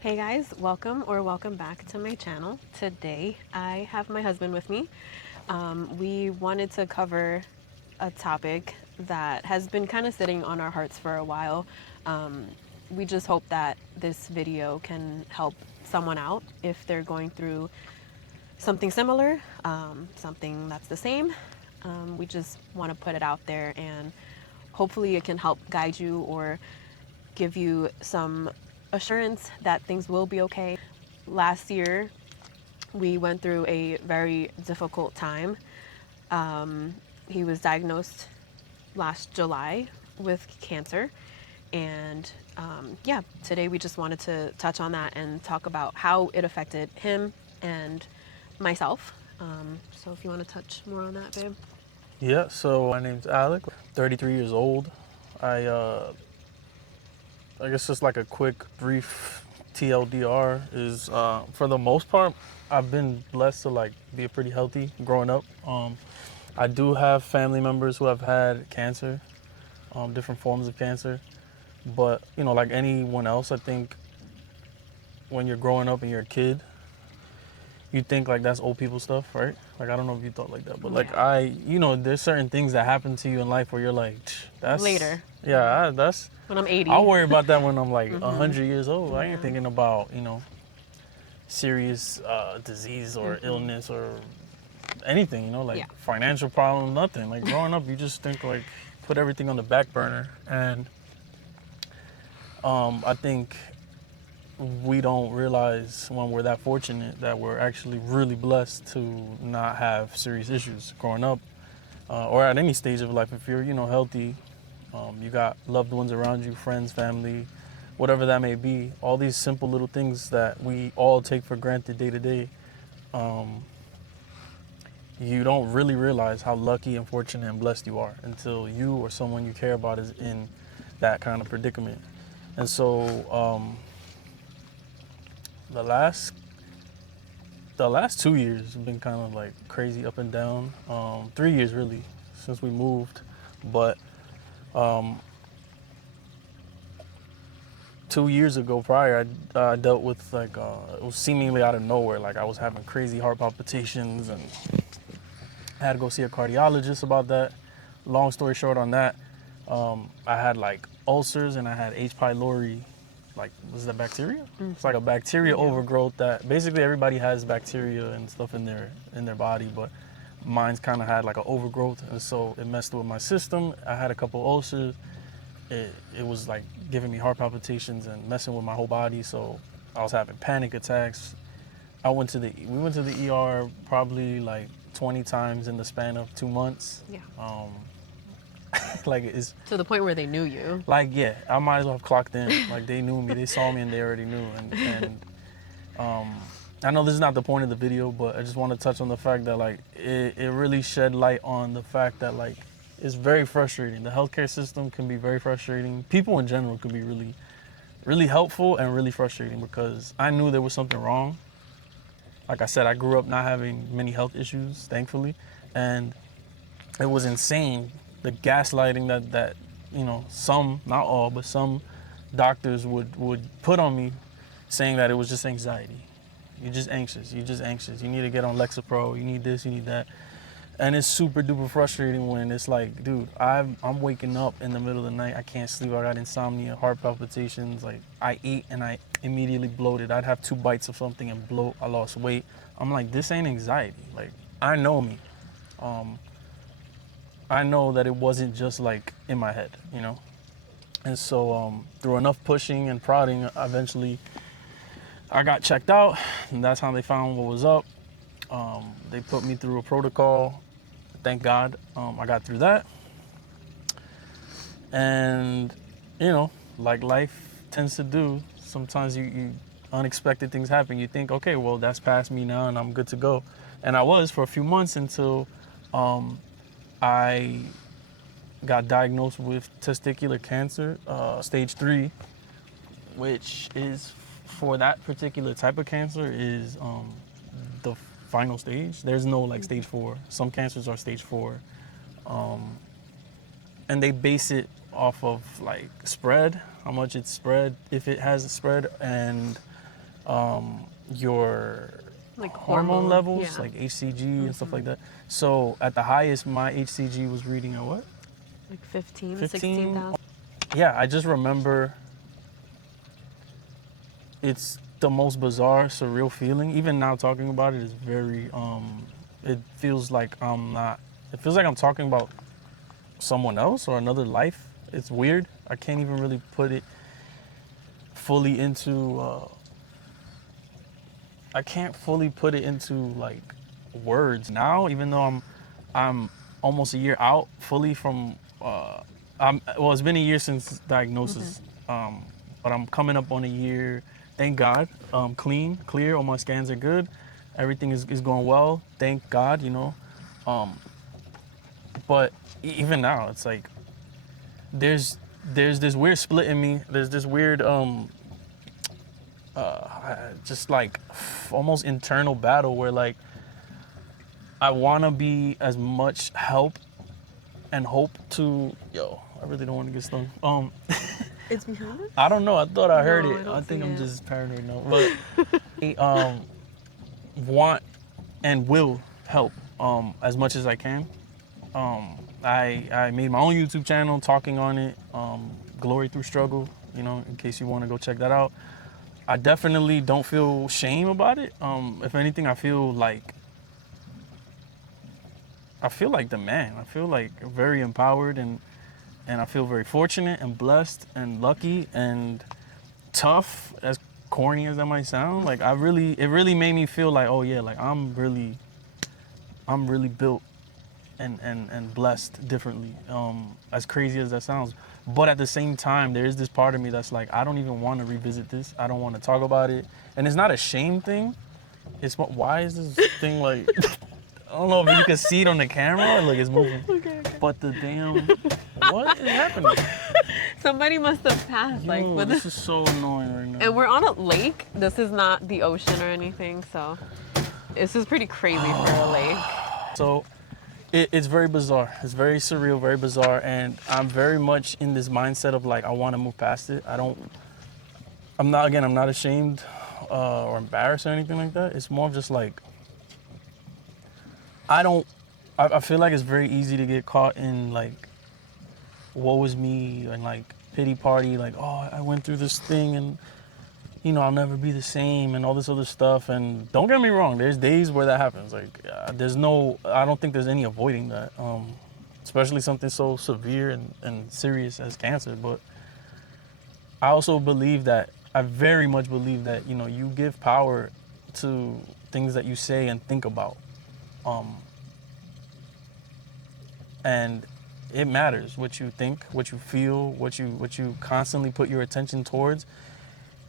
Hey guys, welcome back to my channel. Today I have my husband with me. We wanted to cover a topic that has been kind of sitting on our hearts for a while. We just hope that this video can help someone out if they're going through something similar, something that's the same. We just want to put it out there and hopefully it can help guide you or give you some assurance that things will be okay. Last year, we went through a very difficult time. He was diagnosed last July with cancer. And yeah, today we just wanted to touch on that and talk about how it affected him and myself. So if you want to touch more on that, babe. Yeah, so my name's Alec, 33 years old. I guess just like a quick, brief TLDR is, for the most part, I've been blessed to like be pretty healthy growing up. I do have family members who have had cancer, different forms of cancer, but like anyone else, I think when you're growing up and you're a kid, you think like that's old people stuff, right? Like I don't know if you thought like that, but like Yeah. there's certain things that happen to you in life where you're like, that's Later. that's When I'm 80. I'll worry about that when I'm like 100 years old. I ain't thinking about serious disease or illness or anything. Like financial problem, nothing. Like growing up, you just think like put everything on the back burner, and I think we don't realize when we're that fortunate that we're actually really blessed to not have serious issues growing up, or at any stage of life. If you're healthy, you got loved ones around you, friends, family, whatever that may be, all these simple little things that we all take for granted day to day, you don't really realize how lucky and fortunate and blessed you are until you or someone you care about is in that kind of predicament. And so the last 2 years have been kind of like crazy up and down. 3 years really since we moved, but 2 years ago prior, I dealt with like it was seemingly out of nowhere. Like I was having crazy heart palpitations, and I had to go see a cardiologist about that. Long story short, on that, I had like ulcers and I had H. pylori. Like, was that bacteria? It's like a bacteria overgrowth that basically everybody has bacteria and stuff in their body, but mine's kind of had like an overgrowth, and so it messed with my system. I had a couple ulcers. It was like giving me heart palpitations and messing with my whole body. So I was having panic attacks. We went to the ER probably like 20 times in the span of 2 months. Yeah. Like it's To the point where they knew you. like, yeah, I might as well have clocked in. Like they knew me, they saw me, and they already knew. And I know this is not the point of the video, but I just want to touch on the fact that like it really shed light on the fact that like it's very frustrating. The healthcare system can be very frustrating. People in general can be really, really helpful and really frustrating, because I knew there was something wrong. Like I said, I grew up not having many health issues, thankfully, and it was insane the gaslighting that some, not all, but some doctors would put on me, saying that it was just anxiety. You're just anxious. You need to get on Lexapro. You need this. You need that. And it's super duper frustrating when it's like, dude, I'm waking up in the middle of the night. I can't sleep. I got insomnia, heart palpitations. Like I ate and I immediately bloated. I'd have 2 bites of something and bloat. I lost weight. I'm like, this ain't anxiety. Like I know me. I know that it wasn't just like in my head, And so through enough pushing and prodding, eventually I got checked out, and that's how they found what was up. They put me through a protocol. Thank God I got through that. And, like life tends to do, sometimes you unexpected things happen. You think, okay, well, that's past me now and I'm good to go. And I was for a few months until I got diagnosed with testicular cancer, stage 3, which is, for that particular type of cancer, is the final stage. There's no like stage 4. Some cancers are stage 4, and they base it off of like spread, how much it's spread, if it has a spread, and your Like hormone hormone, levels, yeah. like HCG and stuff like that. So at the highest, my HCG was reading at what? Like 15, 15? 16,000. Yeah, I just remember it's the most bizarre, surreal feeling. Even now talking about it is very, it feels like I'm not, it feels like I'm talking about someone else or another life. It's weird. I can't even really put it fully into, I can't fully put it into like words now, even though I'm almost a year out fully from, well, it's been a year since diagnosis, but I'm coming up on a year. Thank God, clear. All my scans are good. Everything is going well. Thank God, you know. Um, but even now, it's like there's there's this weird split in me. There's this weird just like almost internal battle where like I want to be as much help and hope to I really don't want to get stung. It's behind us? I don't know. I thought I heard No, it. I I don't think see I'm it. just paranoid now. But want and will help as much as I can. I made my own YouTube channel talking on it. Glory through struggle. You know, in case you want to go check that out. I definitely don't feel shame about it. If anything, I feel like the man. I feel like very empowered and I feel very fortunate and blessed and lucky and tough, as corny as that might sound. Like it really made me feel like, oh yeah, like I'm really built and blessed differently. As crazy as that sounds. But at the same time, there is this part of me that's like, I don't even want to revisit this. I don't want to talk about it. And it's not a shame thing. It's why is this thing like I don't know if you can see it on the camera. Look, it's moving. Okay. But the damn, what is happening? Somebody must have passed, like, Yo, with this is so annoying right now. And we're on a lake. This is not the ocean or anything, so this is pretty crazy for a lake. So it's very bizarre. It's very surreal, very bizarre. And I'm very much in this mindset of like, I want to move past it. I'm not ashamed or embarrassed or anything like that. It's more of just like, I feel like it's very easy to get caught in like, woe is me and like pity party. Like, oh, I went through this thing and you know, I'll never be the same and all this other stuff. And don't get me wrong, there's days where that happens. Like, I don't think there's any avoiding that, especially something so severe and serious as cancer. But I also I very much believe that, you know, you give power to things that you say and think about. And it matters what you think, what you feel, what you constantly put your attention towards.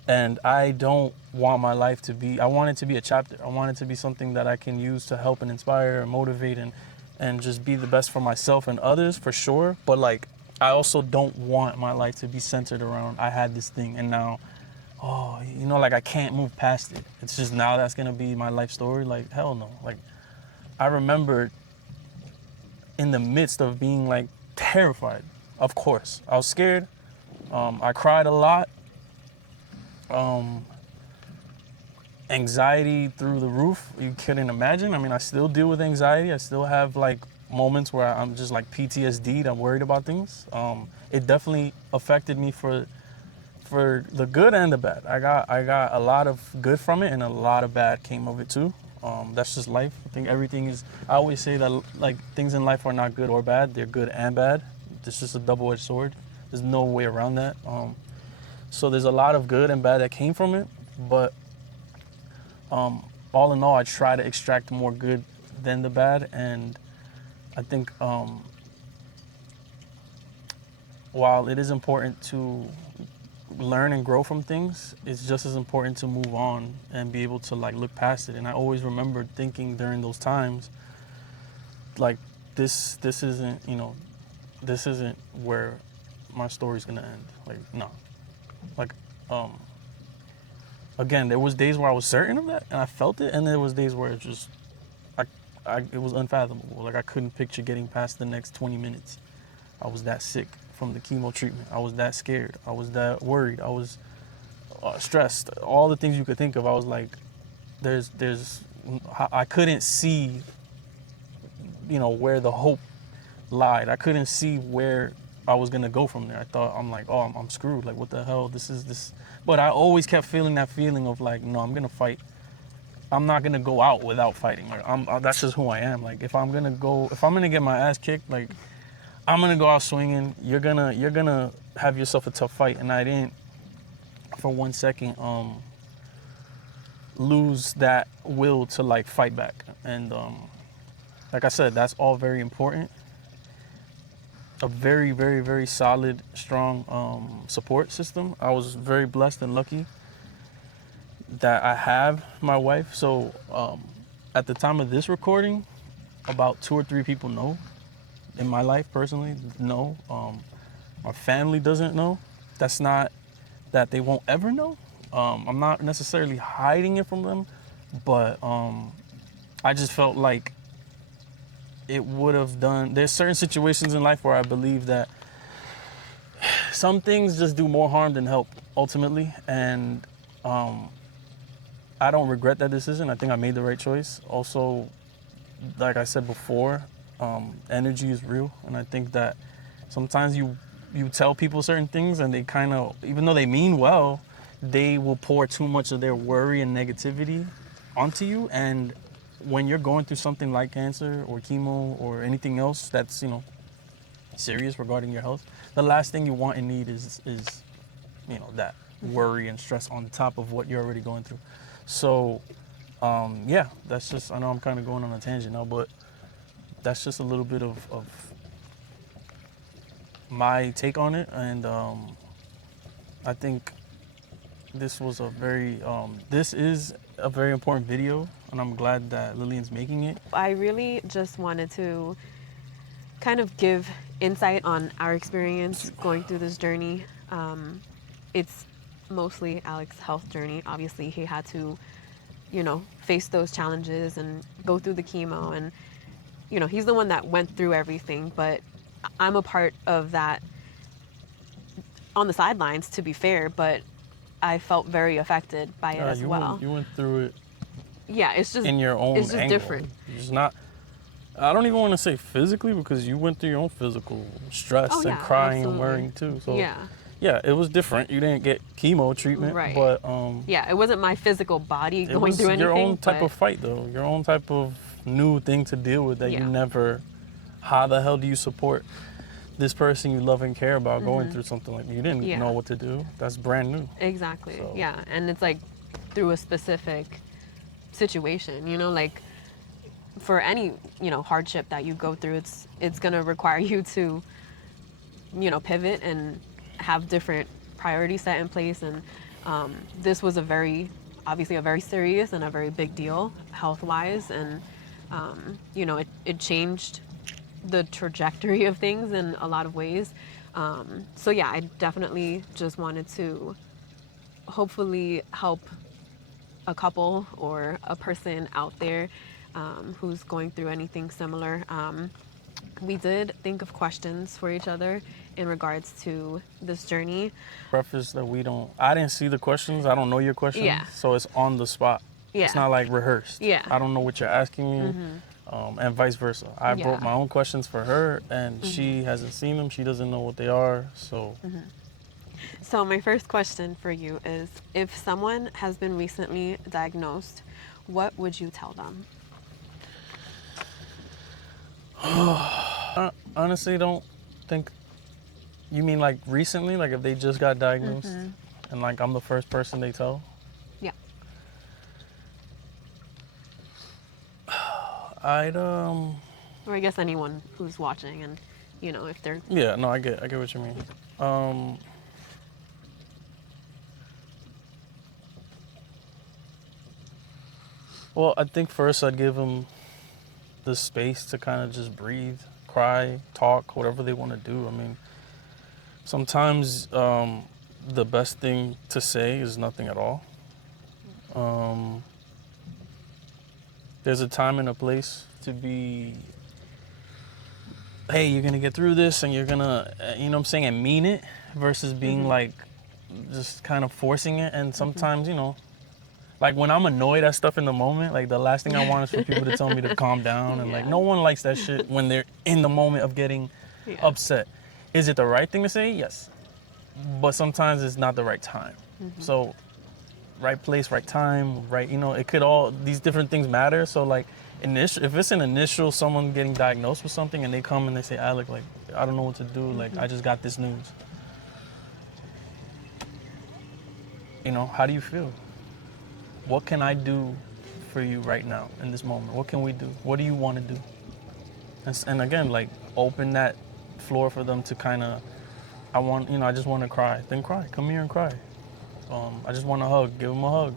And I don't want my life I want it to be a chapter. I want it to be something that I can use to help and inspire and motivate and just be the best for myself and others for sure. But like, I also don't want my life to be centered around, I had this thing and now, oh, you know, like I can't move past it. It's just now that's gonna be my life story. Like, hell no. Like, I remember in the midst of being like terrified, of course. I was scared. I cried a lot. Anxiety through the roof. You couldn't imagine. I mean, I still deal with anxiety. I still have like moments where I'm just like PTSD'd. I'm worried about things. It definitely affected me for the good and the bad. I got a lot of good from it and a lot of bad came of it too. That's just life. I think I always say that like things in life are not good or bad. They're good and bad. It's just a double-edged sword. There's no way around that. So there's a lot of good and bad that came from it, but all in all, I try to extract more good than the bad, and I think while it is important to learn and grow from things, it's just as important to move on and be able to like look past it. And I always remember thinking during those times, like this isn't, you know, this isn't where my story's gonna end. Like, no. Like, again, there was days where I was certain of that and I felt it, and there was days where it just, it was unfathomable. Like, I couldn't picture getting past the next 20 minutes. I was that sick from the chemo treatment. I was that scared. I was that worried. I was stressed, all the things you could think of. I was like, I couldn't see, where the hope lied. I couldn't see where I was gonna go from there. I thought, I'm like, oh, I'm screwed. Like, what the hell? This is this. But I always kept feeling that feeling of like, no, I'm gonna fight. I'm not gonna go out without fighting. Like, that's just who I am. Like, if I'm gonna get my ass kicked, like, I'm gonna go out swinging. You're gonna have yourself a tough fight. And I didn't, for 1 second, lose that will to like fight back. And like I said, that's all very important. A very, very, very solid, strong support system. I was very blessed and lucky that I have my wife. So at the time of this recording, about 2 or 3 people know in my life personally, know. My family doesn't know. That's not that they won't ever know. I'm not necessarily hiding it from them, but I just felt like it would have done. There's certain situations in life where I believe that some things just do more harm than help ultimately, and I don't regret that decision. I think I made the right choice. Also, like I said before, energy is real, and I think that sometimes you tell people certain things and they kind of, even though they mean well, they will pour too much of their worry and negativity onto you. And when you're going through something like cancer or chemo or anything else that's, serious regarding your health, the last thing you want and need is that worry and stress on top of what you're already going through. So, yeah, that's just, I know I'm kind of going on a tangent now, but that's just a little bit of my take on it. And I think this is a very important video, and I'm glad that Lillian's making it. I really just wanted to kind of give insight on our experience going through this journey. It's mostly Alec's health journey. Obviously, he had to, face those challenges and go through the chemo, and, he's the one that went through everything, but I'm a part of that on the sidelines, to be fair, but I felt very affected by it as well. You went through it. Yeah, it's just in your own it's just angle. different. It's not. I don't even want to say physically, because you went through your own physical stress and crying and worrying too. So yeah, it was different. You didn't get chemo treatment, right? But yeah, it wasn't my physical body going through anything. Your own type of fight, though. Your own type of new thing to deal with that you never. How the hell do you support this person you love and care about going through something like that? You didn't know what to do. That's brand new. Exactly. So. Yeah, and it's like through a specific situation. Like for any hardship that you go through, it's gonna require you to pivot and have different priorities set in place. And this was obviously a very serious and a very big deal health-wise, and it changed the trajectory of things in a lot of ways. So yeah, I definitely just wanted to hopefully help a couple or a person out there who's going through anything similar. We did think of questions for each other in regards to this journey. Preface that I didn't see the questions. I don't know your questions. Yeah. So it's on the spot. Yeah. It's not like rehearsed. Yeah. I don't know what you're asking me. And vice versa. I wrote my own questions for her, and she hasn't seen them. She doesn't know what they are. So. So my first question for you is, if someone has been recently diagnosed, what would you tell them? I honestly don't think. You mean like recently? Like if they just got diagnosed and like I'm the first person they tell? Yeah. I'd Or I guess anyone who's watching, and if they're. Yeah, no, I get what you mean. Well, I think first I'd give them the space to kind of just breathe, cry, talk, whatever they want to do. I mean, sometimes the best thing to say is nothing at all. There's a time and a place to be, hey, you're going to get through this and you're going to, and mean it, versus being like, just kind of forcing it. And sometimes, you know, like when I'm annoyed at stuff in the moment, like the last thing I want is for people to tell me to calm down. And like, no one likes that shit when they're in the moment of getting upset. Is it the right thing to say? Yes. But sometimes it's not the right time. So right place, right time, right, you know, it could all, these different things matter. So like, if it's an initial someone getting diagnosed with something and they come and they say, Alec, like, I don't know what to do. Like, I just got this news. You know, how do you feel? What can I do for you right now in this moment? What can we do? What do you want to do? And again, like, open that floor for them to kind of, I just want to cry. Then cry. Come here and cry. I just want a hug. Give them a hug.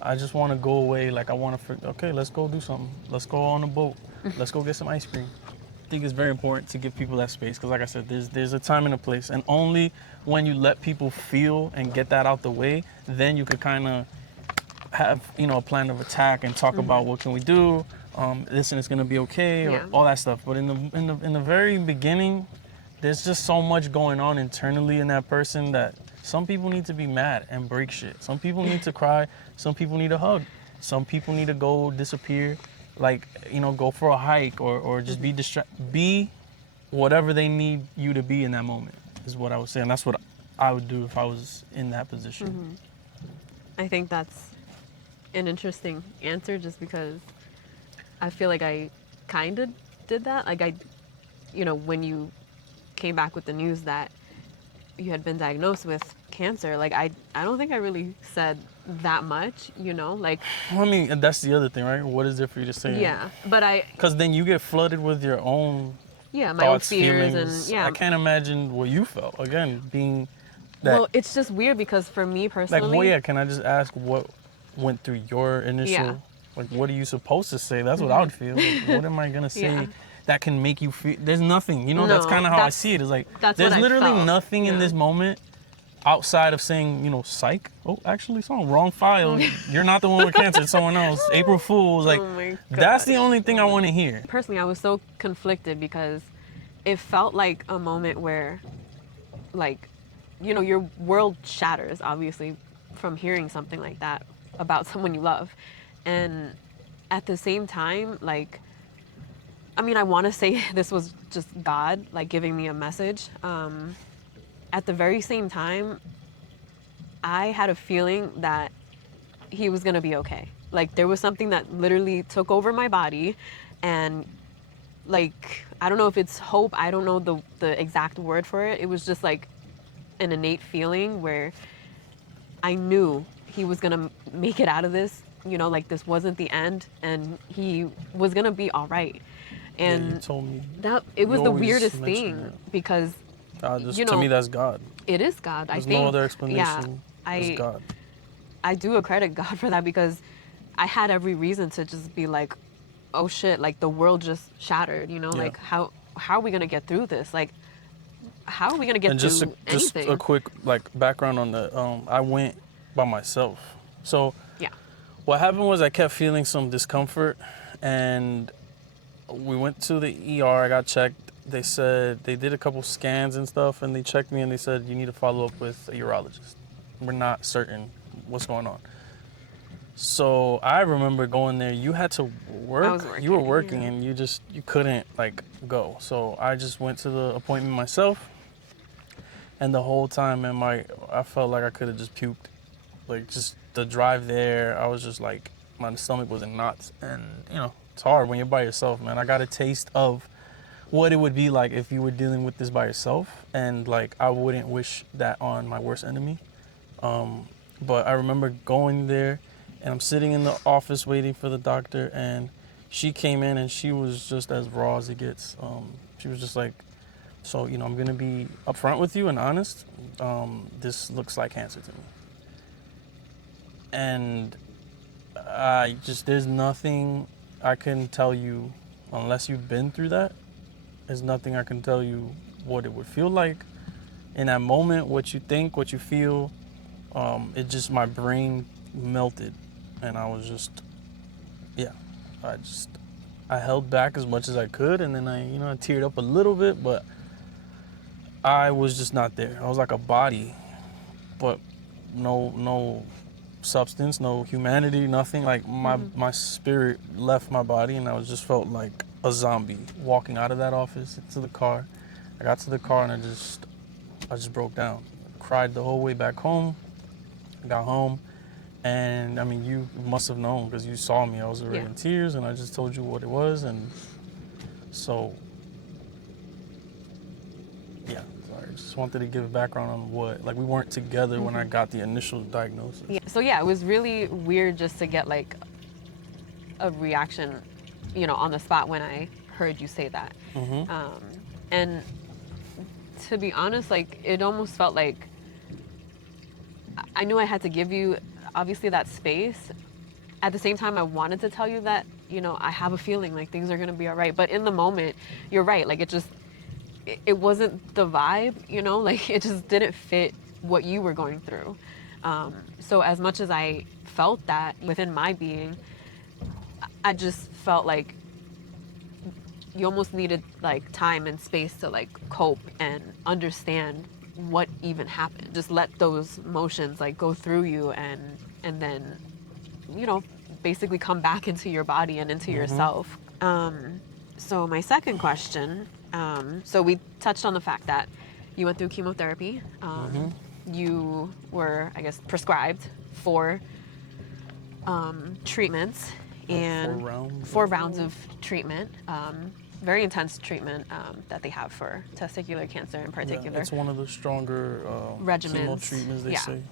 I just want to go away. Like, I want to, okay, let's go do something. Let's go on a boat. Let's go get some ice cream. I think it's very important to give people that space because, like I said, there's a time and a place. And only when you let people feel and get that out the way, then you could kind of have, you know, a plan of attack and talk about what can we do. Listen, it's going to be okay, or all that stuff. But in the very beginning, there's just so much going on internally in that person that some people need to be mad and break shit. Some people need to cry. Some people need a hug. Some people need to go disappear, like, you know, go for a hike or just be whatever they need you to be in that moment is what I would say. And that's what I would do if I was in that position. I think that's an interesting answer just because I feel like I kind of did that. Like you know, when you came back with the news that you had been diagnosed with cancer, like I don't think I really said that much, you know, like. Well, I mean, and that's the other thing, right? What is there for you to say? Yeah, but because then you get flooded with your own my thoughts, own fears, feelings. and I can't imagine what you felt, again, being that. Well, it's just weird because for me personally, like, well, yeah, can I just ask what went through your initial, like, what are you supposed to say? That's what I would feel. Like, what am I gonna say that can make you feel? There's nothing, you know. That's kind of how I see it. It's like there's literally nothing in this moment outside of saying, you know, psych. Oh, actually, wrong file. You're not the one with cancer. It's someone else. April Fool's. Like, that's the only thing I want to hear. Personally, I was so conflicted because it felt like a moment where, like, you know, your world shatters, obviously, from hearing something like that about someone you love. And at the same time, like, I mean, I want to say this was just God, like, giving me a message. At the very same time, I had a feeling that he was going to be okay. Like, there was something that literally took over my body. And, like, I don't know if it's hope. I don't know the exact word for it. It was just, like, an innate feeling where I knew he was going to make it out of this. You know, like, this wasn't the end. And he was going to be all right. And you told me that it was the weirdest thing because... you know, to me, that's God. It is God. There's I think. No other explanation. It's God. I do credit God for that because I had every reason to just be like, oh shit, like the world just shattered, you know, like how are we gonna get through this? Like, how are we gonna get through anything? Just a quick like background on the I went by myself. So what happened was I kept feeling some discomfort and we went to the ER, I got checked. They said they did a couple scans and stuff and they checked me and they said you need to follow up with a urologist. We're not certain what's going on. So I remember going there, you had to work. I was working, you were working and you couldn't like go. So I just went to the appointment myself and the whole time I felt like I could have just puked. Like just the drive there, I was just like, my stomach was in knots and you know, it's hard when you're by yourself, man. I got a taste of what it would be like if you were dealing with this by yourself, and like I wouldn't wish that on my worst enemy. But I remember going there and I'm sitting in the office waiting for the doctor and she came in and she was just as raw as it gets. She was just like, so, you know, I'm gonna be upfront with you and honest. This looks like cancer to me. And there's nothing I can tell you unless you've been through that. There's nothing I can tell you what it would feel like in that moment, what you think, what you feel. It just, my brain melted and I was just, I held back as much as I could and then I teared up a little bit, but I was just not there. I was like a body but no substance, no humanity, nothing. Like my spirit left my body, and I was just felt like a zombie walking out of that office into the car. I got to the car and I just broke down. Cried the whole way back home. Got home, and I mean, you must have known because you saw me. I was already in tears, and I just told you what it was, and so yeah. Sorry, just wanted to give a background on what, like, we weren't together when I got the initial diagnosis. Yeah. So yeah, it was really weird just to get like a reaction, you know, on the spot when I heard you say that. And to be honest, like, it almost felt like I knew I had to give you obviously that space. At the same time, I wanted to tell you that, you know, I have a feeling like things are gonna be all right. But in the moment, you're right. Like, it wasn't the vibe, you know, like it just didn't fit what you were going through. So as much as I felt that within my being, I just felt like you almost needed like time and space to like cope and understand what even happened. Just let those emotions like go through you and then, you know, basically come back into your body and into yourself. So my second question, so we touched on the fact that you went through chemotherapy. You were, I guess, prescribed 4 treatments and 4 rounds of treatment. Very intense treatment that they have for testicular cancer in particular. Yeah, it's one of the stronger chemo treatments, they say.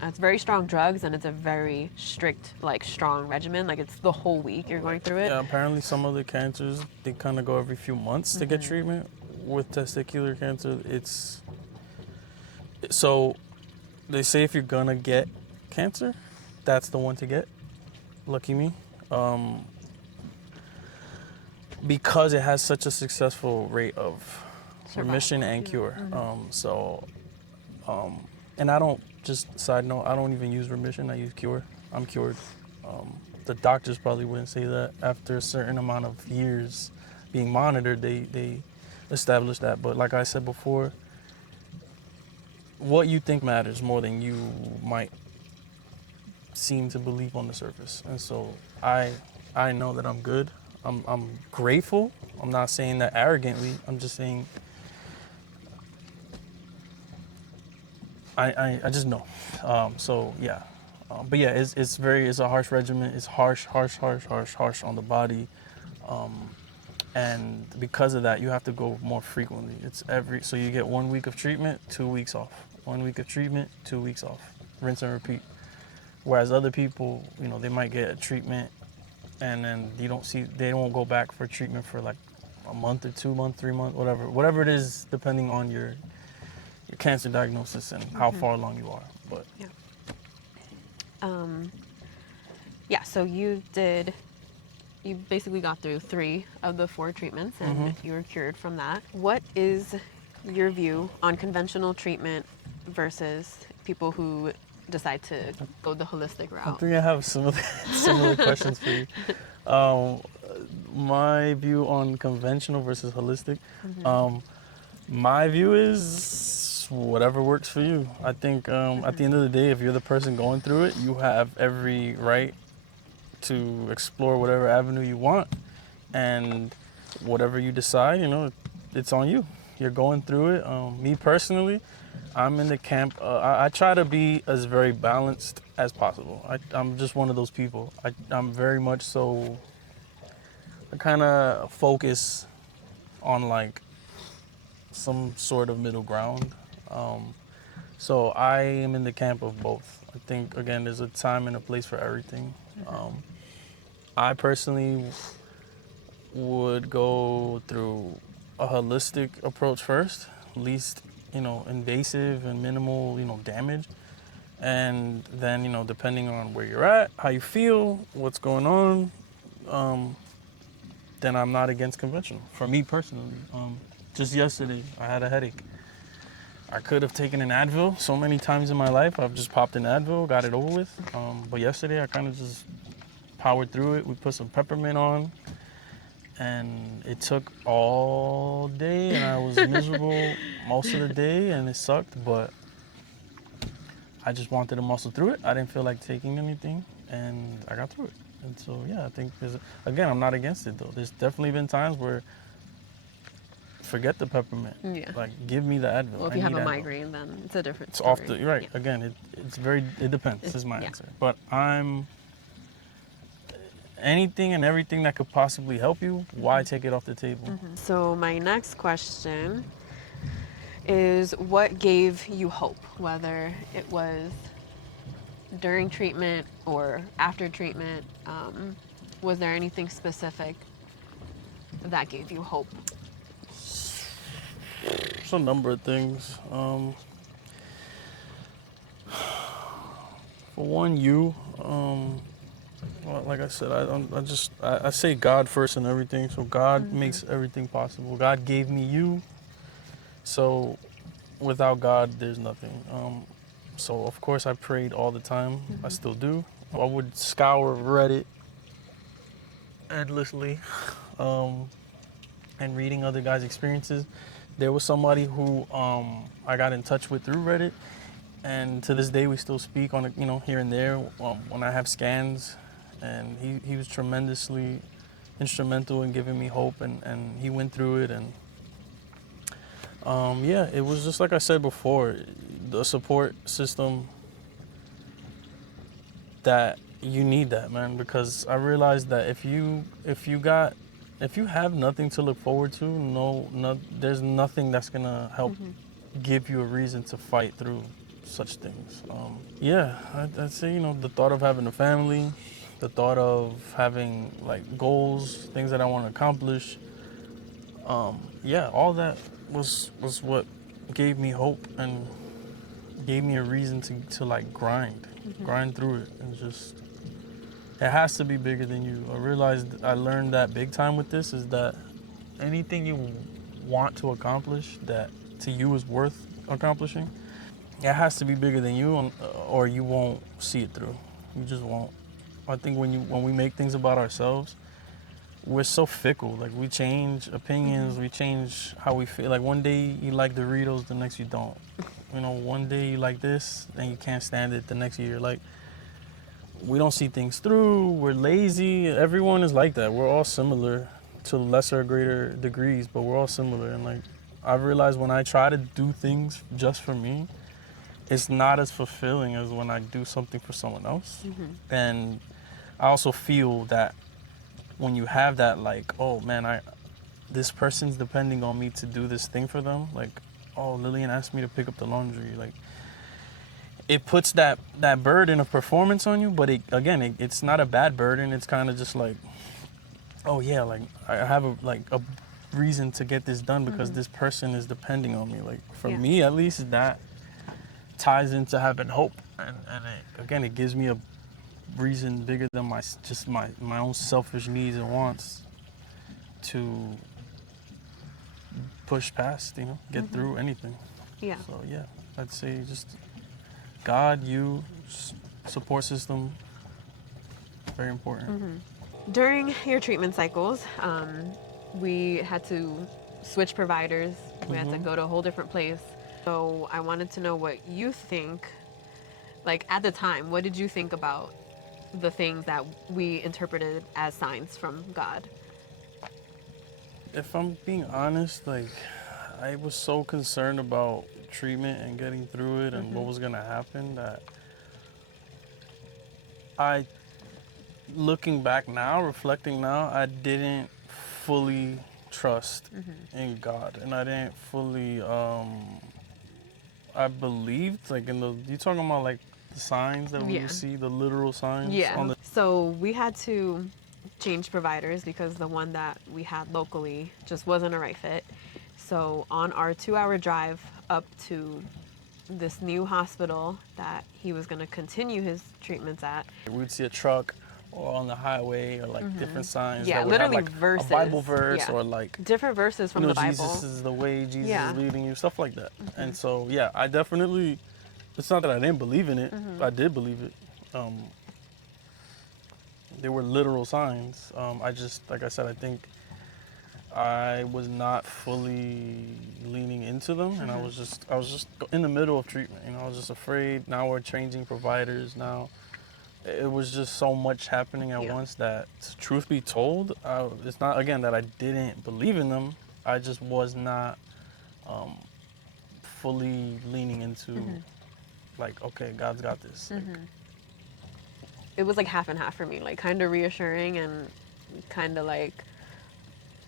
It's very strong drugs, and it's a very strict, like, strong regimen. Like, it's the whole week you're going through it. Yeah, apparently some of the cancers, they kind of go every few months to get treatment. With testicular cancer, it's... So, they say if you're gonna get cancer, that's the one to get. Lucky me. Because it has such a successful rate of remission and cure. And I don't, just side note, I don't even use remission, I use cure. I'm cured. The doctors probably wouldn't say that. After a certain amount of years being monitored, they established that. But like I said before, what you think matters more than you might seem to believe on the surface. And so I know that I'm good. I'm grateful. I'm not saying that arrogantly. I'm just saying I just know. So yeah. But yeah, it's a harsh regimen. It's harsh on the body. And because of that, you have to go more frequently. So you get 1 week of treatment, 2 weeks off. 1 week of treatment, 2 weeks off. Rinse and repeat. Whereas other people, you know, they might get a treatment and then they won't go back for treatment for like a month or 2 months, 3 months, whatever it is, depending on your cancer diagnosis and how far along you are. But so you basically got through 3 of the 4 treatments and you were cured from that. What is your view on conventional treatment versus people who decide to go the holistic route? I think I have similar questions for you. My view on conventional versus holistic. My view is whatever works for you. I think at the end of the day, if you're the person going through it, you have every right to explore whatever avenue you want, and whatever you decide, you know, it's on you. You're going through it. Me personally, I'm in the camp. I try to be as very balanced as possible. I'm just one of those people. I'm very much so. I kind of focus on like some sort of middle ground. So I am in the camp of both. I think, again, there's a time and a place for everything. I personally would go through a holistic approach first, least, you know, invasive and minimal, you know, damage. And then, you know, depending on where you're at, how you feel, what's going on, then I'm not against conventional. For me personally, just yesterday, I had a headache. I could have taken an Advil. So many times in my life, I've just popped an Advil, got it over with. But yesterday, I kind of just powered through it. We put some peppermint on, and it took all day, and I was miserable most of the day, and it sucked. But I just wanted to muscle through it. I didn't feel like taking anything, and I got through it. And so, yeah, I think again, I'm not against it though. There's definitely been times where forget the peppermint. Yeah. Like, give me the Advil. Well, if I you have need a Advil. migraine, then it's a different It's story. off the right. Yeah. Again, it depends. Is my Yeah. answer. But anything and everything that could possibly help you. Why take it off the table? So my next question is, what gave you hope, whether it was during treatment or after treatment? Was there anything specific that gave you hope? There's a number of things. For one, well, like I said, I say God first in everything. So God makes everything possible. God gave me you. So without God, there's nothing. So of course I prayed all the time. I still do. I would scour Reddit endlessly, and reading other guys' experiences. There was somebody who I got in touch with through Reddit, and to this day we still speak on it, here and there when I have scans. And he was tremendously instrumental in giving me hope, and he went through it. And yeah, it was just like I said before, the support system that you need that, man, because I realized that if you have nothing to look forward to, there's nothing that's gonna help give you a reason to fight through such things. Yeah, I'd say, the thought of having a family, the thought of having like goals, things that I want to accomplish. Yeah, all that was what gave me hope and gave me a reason to like grind through it. And just, it has to be bigger than you. I learned that big time with this, is that anything you want to accomplish that to you is worth accomplishing, it has to be bigger than you, or you won't see it through. You just won't. I think when we make things about ourselves, we're so fickle. Like, we change opinions, we change how we feel. Like, one day you like Doritos, the next you don't. One day you like this and you can't stand it, the next year. Like, we don't see things through, we're lazy. Everyone is like that. We're all similar to lesser or greater degrees, but we're all similar. And like, I've realized when I try to do things just for me, it's not as fulfilling as when I do something for someone else. And I also feel that when you have that, like, oh man, this person's depending on me to do this thing for them. Like, oh, Lillian asked me to pick up the laundry. Like, it puts that burden of performance on you, but it's not a bad burden. It's kind of just like, oh yeah, like I have a reason to get this done because this person is depending on me. Like, for me at least, that ties into having hope, and it gives me a reason bigger than my own selfish needs and wants to push past, get through anything. Yeah. So yeah, I'd say just God, support system, very important. During your treatment cycles, we had to switch providers. We had to go to a whole different place. So I wanted to know what you think, like at the time, what did you think about the things that we interpreted as signs from God? If I'm being honest, like, I was so concerned about treatment and getting through it and what was gonna happen that looking back now, reflecting now, I didn't fully trust in God, and I didn't fully, I believed, like, you talking about like the signs that we see, the literal signs? Yeah. So we had to change providers because the one that we had locally just wasn't a right fit. So on our 2-hour drive up to this new hospital that he was going to continue his treatments at, we would see a truck or on the highway or like different signs that would literally have like verses, a Bible verse or like different verses from the Bible. Jesus is the way, Jesus is leading you, stuff like that. And so yeah, I definitely, it's not that I didn't believe in it, I did believe it. There were literal signs. I just, like I said, I think I was not fully leaning into them, and I was just in the middle of treatment. You know, I was just afraid. Now we're changing providers. Now it was just so much happening at Yeah. once that, truth be told, it's not again that I didn't believe in them. I just was not fully leaning into like, okay, God's got this. Like, It was like half and half for me, like kind of reassuring and kind of like,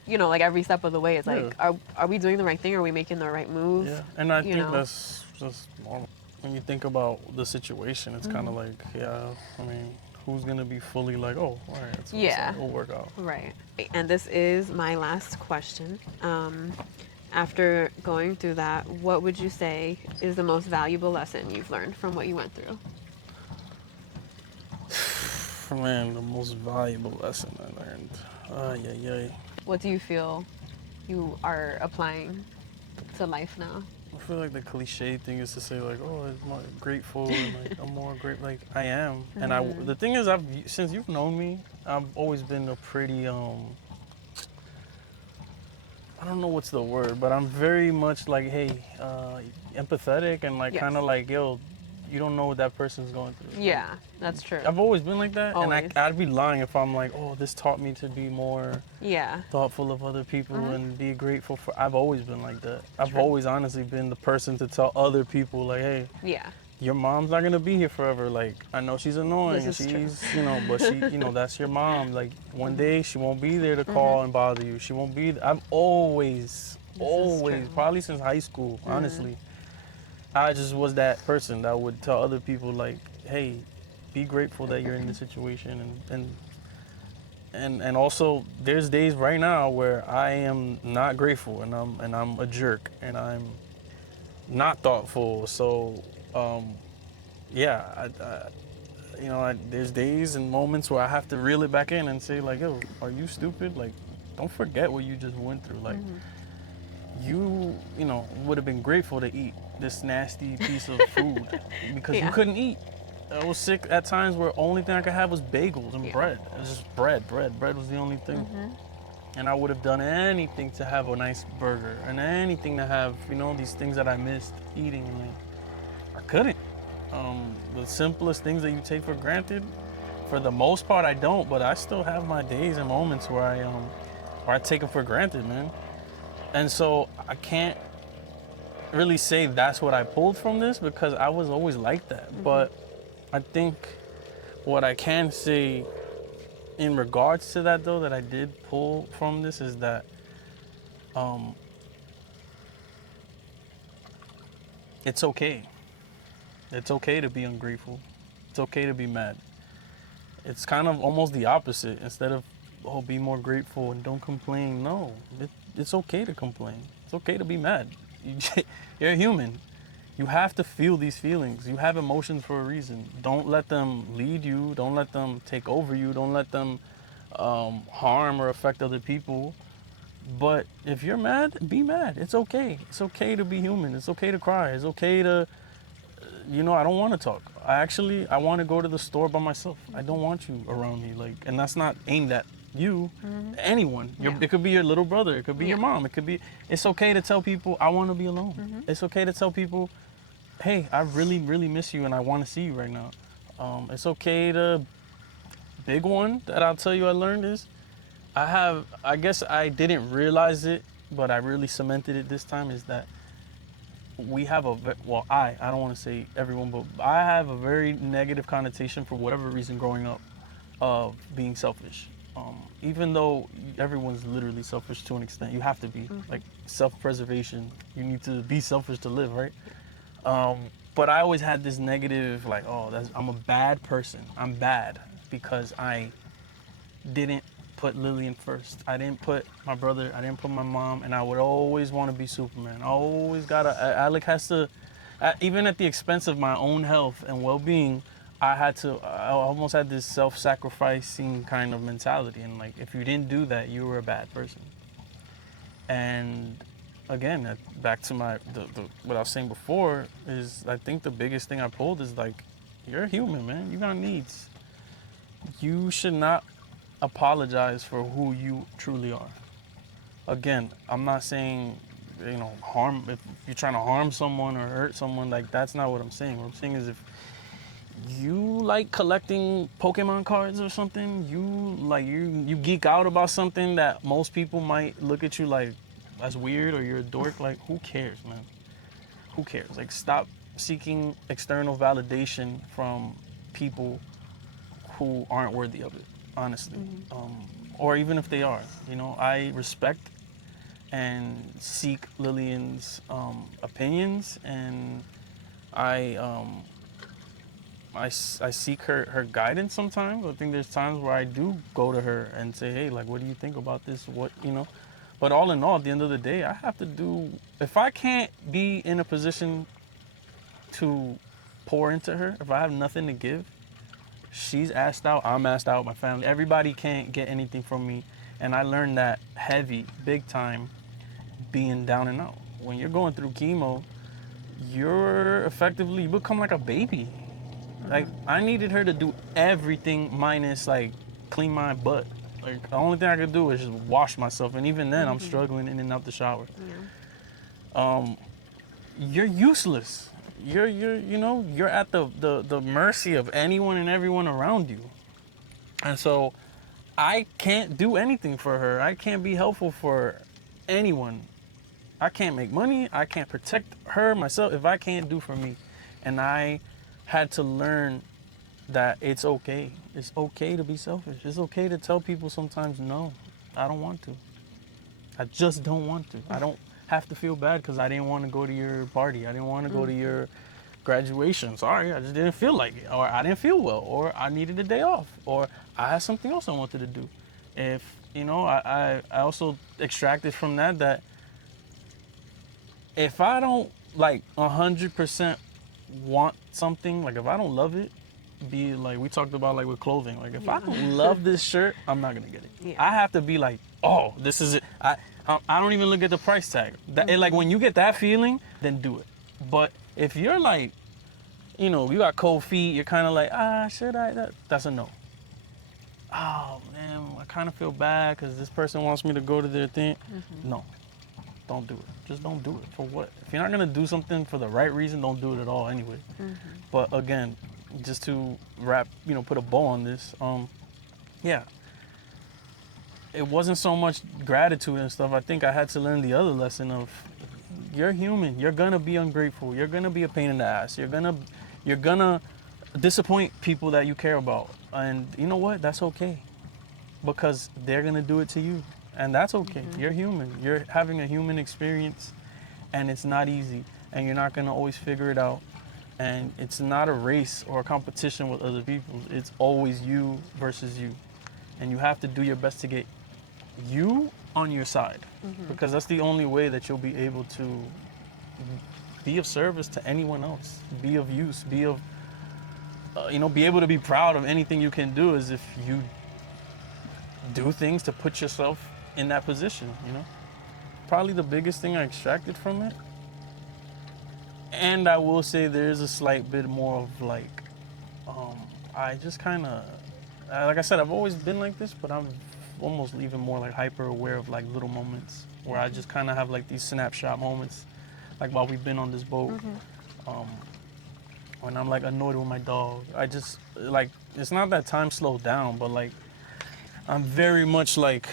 you know, like every step of the way, it's yeah, like, are we doing the right thing? Are we making the right move? yeah, and I You think know? that's just normal. When you think about the situation, it's kind of like, yeah, I mean, who's gonna be fully like, oh, all right, Yeah. it'll work out. Right. And this is my last question. After going through that, what would you say is the most valuable lesson you've learned from what you went through? Man, the most valuable lesson I learned. Yeah, yeah. What do you feel you are applying to life now? I feel like the cliche thing is to say like, oh, I'm more grateful and like I'm more great. Like I am, and the thing is, since you've known me, I've always been a pretty I don't know what's the word, but I'm very much like, hey, empathetic and like Yes. kind of like, yo, you don't know what that person's going through. Yeah, that's true. I've always been like that, Always. and I'd be lying if I'm like, oh, this taught me to be more Yeah. thoughtful of other people and be grateful for. I've always been like that. I've True. always honestly been the person to tell other people like, hey, Yeah. your mom's not gonna be here forever. Like I know she's annoying, and This is true. she's but she that's your mom. Like one day she won't be there to call and bother you. She won't be. I've always, true. probably since high school, honestly, I just was that person that would tell other people like, hey, be grateful that you're in this situation, and also there's days right now where I am not grateful and I'm a jerk and I'm not thoughtful. So yeah, there's days and moments where I have to reel it back in and say like, yo, are you stupid? Like, don't forget what you just went through. Like, you would have been grateful to eat this nasty piece of food because you couldn't eat. I was sick at times where only thing I could have was bagels and bread. It was just bread. Bread was the only thing. And I would have done anything to have a nice burger and anything to have, these things that I missed eating. And I couldn't. The simplest things that you take for granted, for the most part, I don't. But I still have my days and moments where I take them for granted, man. And so I can't really say that's what I pulled from this because I was always like that. But I think what I can say in regards to that, though, that I did pull from this is that it's okay. It's okay to be ungrateful. It's okay to be mad. It's kind of almost the opposite. Instead of, oh, be more grateful and don't complain. No, it's okay to complain. It's okay to be mad. You're a human. You have to feel these feelings. You have emotions for a reason. Don't let them lead you. Don't let them take over you. Don't let them harm or affect other people. But if you're mad, be mad. It's okay. It's okay to be human. It's okay to cry. It's okay to, I don't want to talk. I want to go to the store by myself. I don't want you around me. Like, and that's not aimed at you, anyone. It could be your little brother. It could be your mom. It's okay to tell people, I want to be alone. It's okay to tell people, hey, I really, really miss you and I want to see you right now. It's okay to, big one that I'll tell you I learned is, I guess I didn't realize it, but I really cemented it this time, is that we have I don't want to say everyone, but I have a very negative connotation for whatever reason growing up of being selfish. Even though everyone's literally selfish to an extent, you have to be, like self-preservation. You need to be selfish to live, right? But I always had this negative, like, oh, I'm a bad person. I'm bad because I didn't put Lillian first. I didn't put my brother. I didn't put my mom. And I would always want to be Superman. I always Alec has to, even at the expense of my own health and well-being, I almost had this self-sacrificing kind of mentality. And like, if you didn't do that, you were a bad person. And again, back to what I was saying before, is I think the biggest thing I pulled is like, you're a human, man. You got needs. You should not apologize for who you truly are. again, I'm not saying, harm, if you're trying to harm someone or hurt someone, like, that's not what I'm saying. What I'm saying is, if you like collecting Pokemon cards or something, you geek out about something that most people might look at you like that's weird, or you're a dork, like, who cares, man? Who cares? Like, stop seeking external validation from people who aren't worthy of it, honestly. Or even if they are, I respect and seek Lillian's opinions, and I seek her guidance sometimes. I think there's times where I do go to her and say, hey, like, what do you think about this? But all in all, at the end of the day, I have to do, if I can't be in a position to pour into her, if I have nothing to give, she's asked out, I'm asked out, my family, everybody can't get anything from me. And I learned that heavy, big time, being down and out. When you're going through chemo, you become like a baby. Like, I needed her to do everything minus, like, clean my butt. Like, the only thing I could do is just wash myself, and even then, I'm struggling in and out the shower. You're useless. You're at the mercy of anyone and everyone around you. And so, I can't do anything for her. I can't be helpful for anyone. I can't make money. I can't protect her, myself, if I can't do for me. And I had to learn that it's okay. It's okay to be selfish. It's okay to tell people sometimes, no, I don't want to. I just don't want to. I don't have to feel bad because I didn't want to go to your party. I didn't want to go to your graduation. Sorry, I just didn't feel like it. Or I didn't feel well. Or I needed a day off. Or I had something else I wanted to do. If, I also extracted from that if I don't, like, 100% want something, like, if I don't love it, be like we talked about, like, with clothing, like, if I don't love this shirt, I'm not gonna get it. I have to be like, oh, this is it. I don't even look at the price tag. Like, when you get that feeling, then do it. But if you're like, you got cold feet, you're kind of like, should I? That's a no. Oh man, I kind of feel bad because this person wants me to go to their thing. No, don't do it. Just don't do it. For what? If you're not gonna do something for the right reason, don't do it at all anyway. But again, just to put a bow on this, it wasn't so much gratitude and stuff. I think I had to learn the other lesson of, you're human. You're gonna be ungrateful. You're gonna be a pain in the ass. You're gonna disappoint people that you care about. And you know what? That's okay. Because they're gonna do it to you. And that's okay. You're human. You're having a human experience, and it's not easy. And you're not gonna always figure it out. And it's not a race or a competition with other people. It's always you versus you. And you have to do your best to get you on your side, because that's the only way that you'll be able to be of service to anyone else, be of use, be able to be proud of anything you can do, is if you do things to put yourself in that position, Probably the biggest thing I extracted from it. And I will say there's a slight bit more of, like, I just kind of, like I said, I've always been like this, but I'm almost even more, like, hyper aware of, like, little moments where I just kind of have, like, these snapshot moments, like while we've been on this boat. When I'm, like, annoyed with my dog, I just, like, it's not that time slowed down, but, like, I'm very much, like,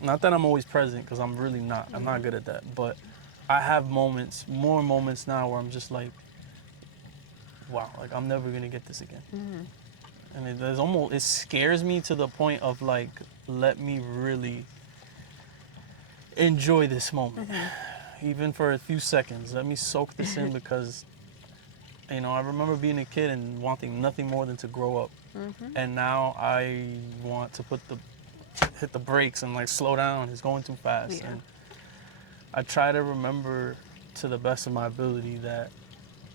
not that I'm always present, because I'm really not. I'm not good at that, but I have more moments now where I'm just like, wow, like, I'm never gonna get this again. And it scares me to the point of, like, let me really enjoy this moment. Even for a few seconds, let me soak this in, because, I remember being a kid and wanting nothing more than to grow up. And now I want to hit the brakes and, like, slow down. It's going too fast. And I try to remember to the best of my ability that,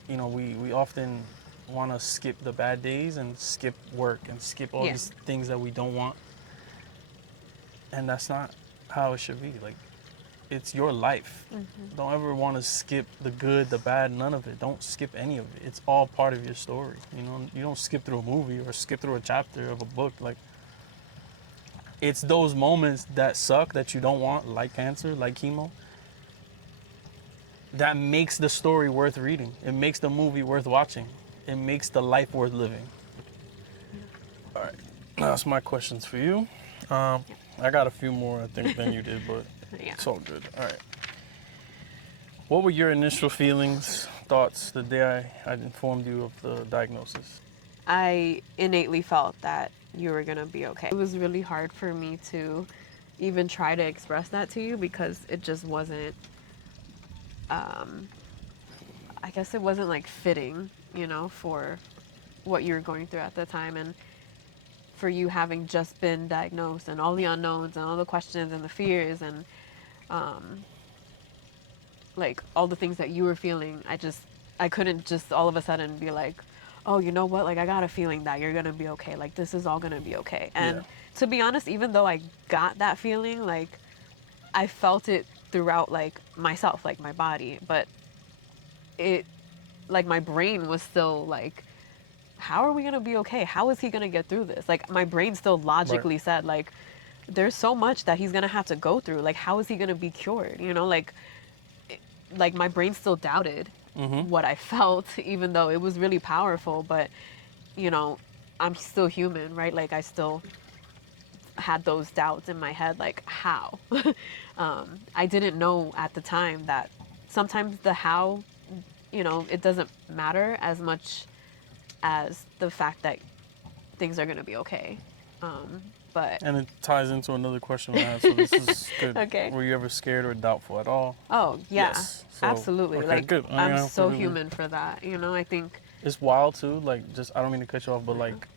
we often want to skip the bad days and skip work and skip all these things that we don't want. And that's not how it should be. Like, it's your life. Don't ever want to skip the good, the bad, none of it. Don't skip any of it. It's all part of your story. You don't skip through a movie or skip through a chapter of a book. Like, it's those moments that suck that you don't want, like cancer, like chemo, that makes the story worth reading. It makes the movie worth watching. It makes the life worth living. All right, that's my questions for you. I got a few more, I think, than you did, but it's all good. All right. What were your initial feelings, thoughts the day I informed you of the diagnosis? I innately felt that you were gonna be okay. It was really hard for me to even try to express that to you because it just wasn't, I guess it wasn't like fitting, you know, for what you were going through at the time, and for you having just been diagnosed and all the unknowns and all the questions and the fears and like all the things that you were feeling. I couldn't just all of a sudden be like, oh, you know what, like I got a feeling that you're gonna be okay, like this is all gonna be okay. And to be honest, even though I got that feeling, like I felt it throughout, like myself, like my body, but it, like my brain was still like, how are we gonna be okay? How is he gonna get through this? Like my brain still logically said, like, there's so much that he's gonna have to go through. Like, how is he gonna be cured? You know, like my brain still doubted what I felt, even though it was really powerful. But you know, I'm still human, right? Like I still had those doubts in my head, like how. I didn't know at the time that sometimes the how, you know, it doesn't matter as much as the fact that things are going to be okay. And it ties into another question I had, so this is good. Okay. Were you ever scared or doubtful at all? Oh, yeah. Yes. So, absolutely. okay, like, good. I'm so human for that. You know, I think it's wild too. Like, just, I don't mean to cut you off, but like,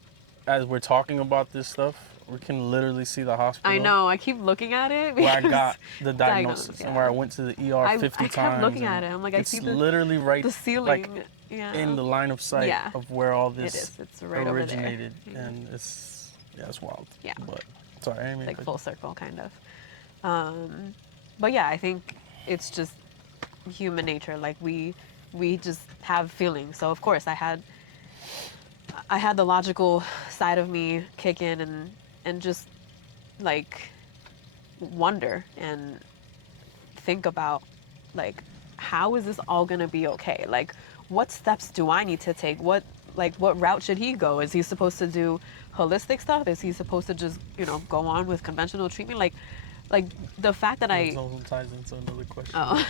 as we're talking about this stuff, we can literally see the hospital. I know. I keep looking at it. Where I got the diagnosis and where I went to the ER 50 times. I kept looking at it. I'm like, I see literally right the ceiling. Like, in the line of sight of where all this It's right originated. Over there. And it's wild. Yeah. But sorry, I mean, like full circle kind of. But yeah, I think it's just human nature. Like we just have feelings. So of course I had the logical side of me kick in and just like wonder and think about, like, how is this all gonna be okay? Like, what steps do I need to take? What route should he go? Is he supposed to do holistic stuff? Is he supposed to just, you know, go on with conventional treatment? Like the fact that It also ties into another question. Oh.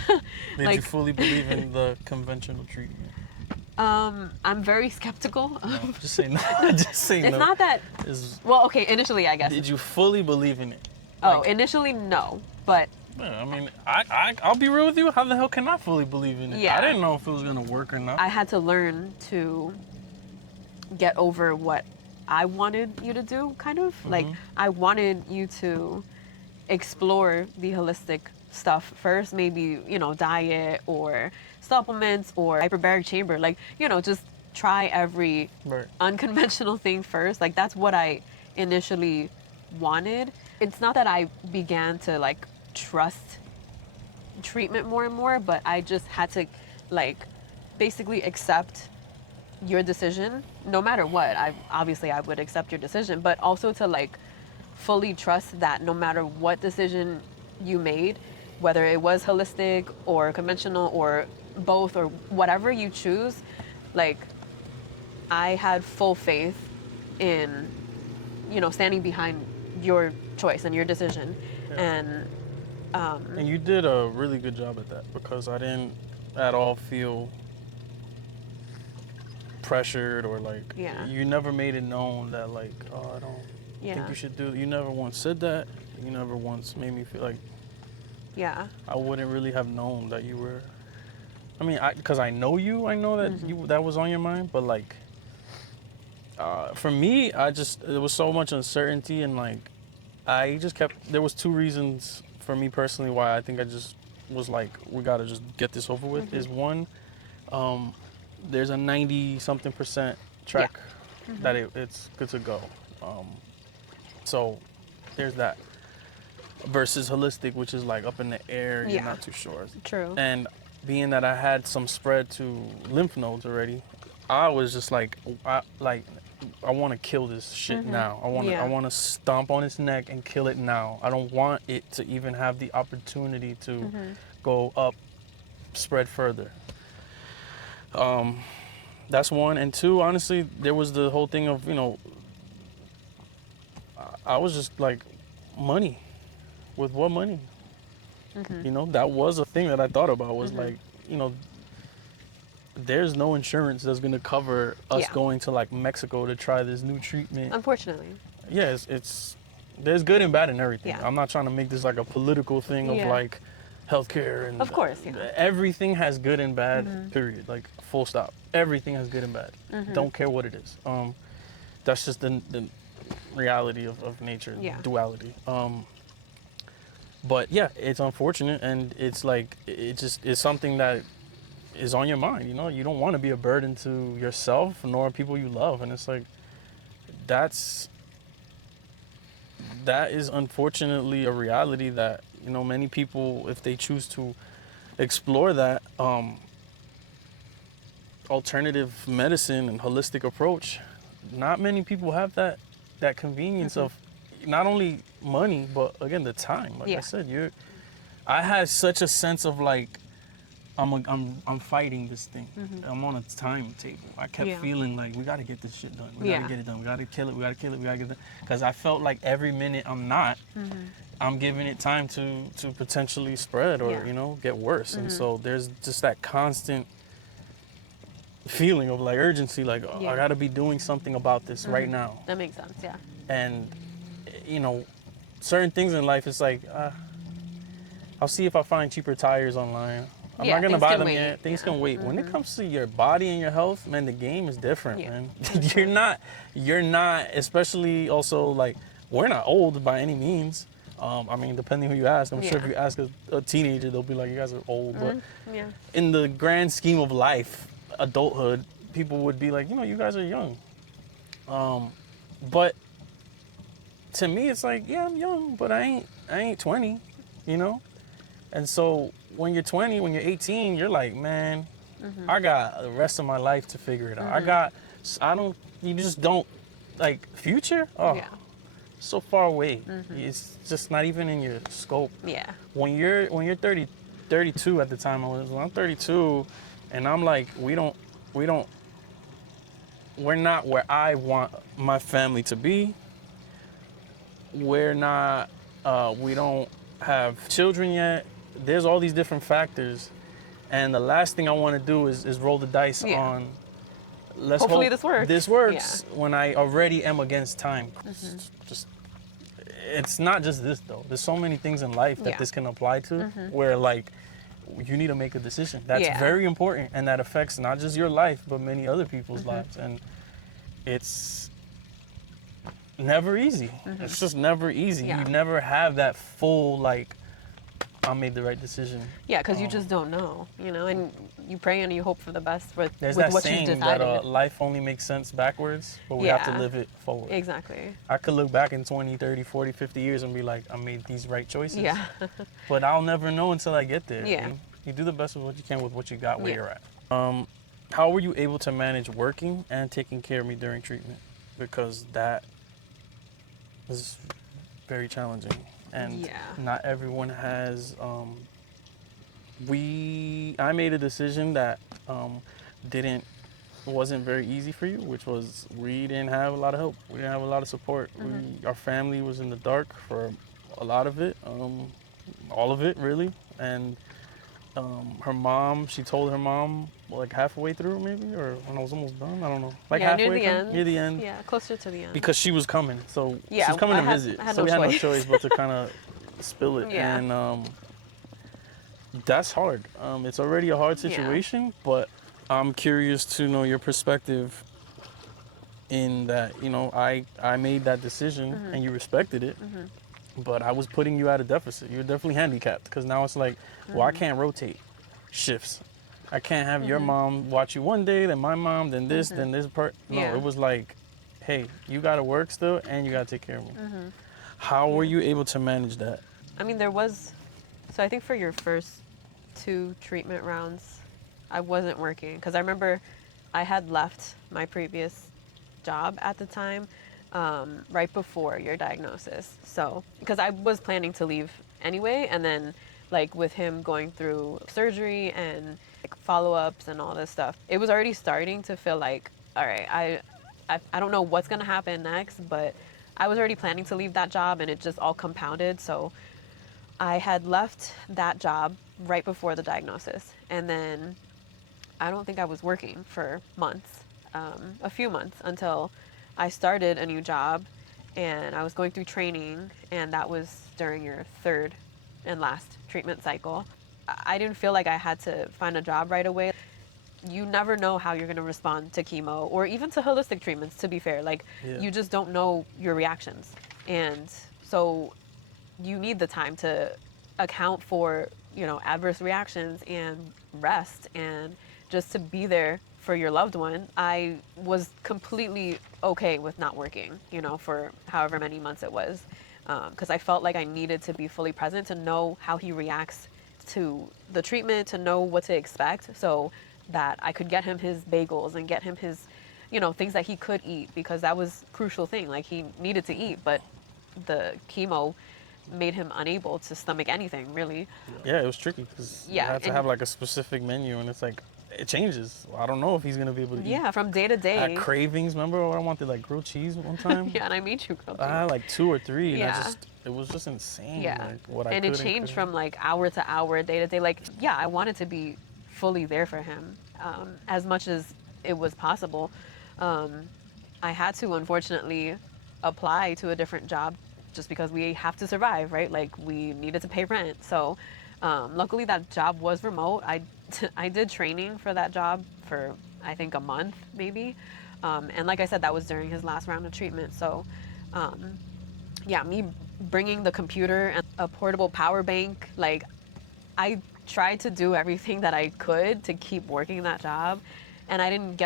Did you fully believe in the conventional treatment? I'm very skeptical. No, just say no. Just say no. It's not that. Well, okay, initially, I guess. Did you fully believe in it? Oh, initially, no. But I mean, I'll be real with you. How the hell can I fully believe in it? Yeah. I didn't know if it was gonna work or not. I had to learn to get over what I wanted you to do, kind of. Like, I wanted you to explore the holistic stuff first, maybe, you know, diet or supplements or hyperbaric chamber, like, you know, just try every unconventional thing first. Like, that's what I initially wanted. It's not that I began to like trust treatment more and more, but I just had to like basically accept your decision no matter what. I would accept your decision, but also to like fully trust that no matter what decision you made, whether it was holistic or conventional or both or whatever you choose, like I had full faith in, you know, standing behind your choice and your decision. And you did a really good job at that, because I didn't at all feel pressured or like you never made it known that like, oh, I don't think you should do it. You never once said that. You never once made me feel like I wouldn't really have known that you were, I mean, because I know you, I know that that was on your mind, but like for me, there was so much uncertainty, and like I just kept, there was two reasons for me personally why I think I just was like, we gotta just get this over with. Is one, there's a 90-something% track that it's good to go. So there's that. Versus holistic, which is like up in the air, you're not too sure. True. And being that I had some spread to lymph nodes already, I was just like, I want to kill this shit now. I Yeah. want to stomp on its neck and kill it now. I don't want it to even have the opportunity to go up, spread further. That's one. And two, honestly, there was the whole thing of, you know, I was just like, money. With what money? You know, that was a thing that I thought about, was like, you know, there's no insurance that's going to cover us going to like Mexico to try this new treatment. Unfortunately. Yeah, it's there's good and bad in everything. Yeah. I'm not trying to make this like a political thing of like healthcare and of course, everything has good and bad, period. Like full stop. Everything has good and bad. Don't care what it is. That's just the reality of nature, duality. But yeah, it's unfortunate, and it's like it's something that is on your mind. You know, you don't want to be a burden to yourself nor people you love, and it's like that is unfortunately a reality that, you know, many people, if they choose to explore that alternative medicine and holistic approach, not many people have that convenience of not only money, but again, the time. Like I said, I had such a sense of like, I'm fighting this thing. I'm on a timetable. I kept feeling like, we got to get this shit done. We got to get it done. We got to kill it. We got to kill it. We got to get it done. Because I felt like every minute I'm not, I'm giving it time to potentially spread or, you know, get worse. And so there's just that constant feeling of like urgency, like, oh, I got to be doing something about this right now. That makes sense, yeah. And, you know, certain things in life, it's like, I'll see if I find cheaper tires online. I'm not gonna buy them yet. Things can wait. When it comes to your body and your health, man, the game is different, man. You're not, especially also like, we're not old by any means. I mean, depending who you ask, I'm sure if you ask a teenager, they'll be like, you guys are old. But in the grand scheme of life, adulthood, people would be like, you know, you guys are young. But to me, it's like, yeah, I'm young, but I ain't 20, you know? And so when you're 20, when you're 18, you're like, man, I got the rest of my life to figure it out. You just don't, like, future? Oh, so far away. It's just not even in your scope. Yeah. When you're 32 at the time when I'm 32, and I'm like, we're not where I want my family to be. We're not, we don't have children yet. There's all these different factors, and the last thing I want to do is roll the dice on, let's hopefully hope this works when I already am against time. Just, it's not just this though. There's so many things in life that this can apply to, where like, you need to make a decision. That's very important, and that affects not just your life, but many other people's lives. And it's never easy. It's just never easy. You never have that full, like, I made the right decision. Yeah, because you just don't know, you know, and you pray and you hope for the best with There's what that you've saying decided. that life only makes sense backwards, but we have to live it forward. Exactly. I could look back in 20, 30, 40, 50 years and be like, I made these right choices. Yeah. But I'll never know until I get there. Yeah. You do the best with what you can with what you got where you're at. How were you able to manage working and taking care of me during treatment? Because that was very challenging. And not everyone has, I made a decision that wasn't very easy for you, which was we didn't have a lot of help. We didn't have a lot of support. Our family was in the dark for a lot of it, all of it really. And she told her mom like halfway through maybe, or when I was almost done, I don't know. Like halfway near the end. Yeah, closer to the end. Because she was coming, so she was coming to visit. So we had no choice but to kind of spill it. And that's hard. It's already a hard situation, but I'm curious to know your perspective in that, you know, I made that decision and you respected it, but I was putting you at a deficit. You're definitely handicapped, because now it's like, well, I can't rotate shifts. I can't have your mom watch you one day, then my mom, then this, then this part. No, it was like, hey, you got to work still and you got to take care of me. How were you able to manage that? I mean, so I think for your first 2 treatment rounds, I wasn't working, because I remember I had left my previous job at the time, right before your diagnosis. So, because I was planning to leave anyway, and then like with him going through surgery and like follow-ups and all this stuff, it was already starting to feel like, all right, I don't know what's gonna happen next, but I was already planning to leave that job, and it just all compounded. So I had left that job right before the diagnosis, and then I don't think I was working for months, a few months, until I started a new job, and I was going through training, and that was during your third and last treatment cycle. I didn't feel like I had to find a job right away. You never know how you're going to respond to chemo or even to holistic treatments, to be fair. Like, Yeah. you just don't know your reactions. And so you need the time to account for, adverse reactions and rest and just to be there for your loved one. I was completely okay with not working, for however many months it was, because I felt like I needed to be fully present to know how he reacts to the treatment, to know what to expect, so that I could get him his bagels and get him his, things that he could eat, because that was a crucial thing. Like, he needed to eat, but the chemo made him unable to stomach anything, really. Yeah, it was tricky because you had to have like a specific menu, and it's like, it changes. I don't know if he's gonna be able to eat. Yeah, from day to day. I had cravings. Remember, I wanted like grilled cheese one time. Yeah, and I made you grilled cheese. I had like 2 or 3, and Yeah. it was just insane. Yeah, Like, what I and it changed from like hour to hour, day to day. Like, yeah, I wanted to be fully there for him, as much as it was possible. I had to, unfortunately, apply to a different job just because we have to survive, right? Like, we needed to pay rent. So luckily that job was remote. I did training for that job for, I think, a month maybe. And like I said, that was during his last round of treatment. So yeah, me bringing the computer and a portable power bank, like, I tried to do everything that I could to keep working that job. And I didn't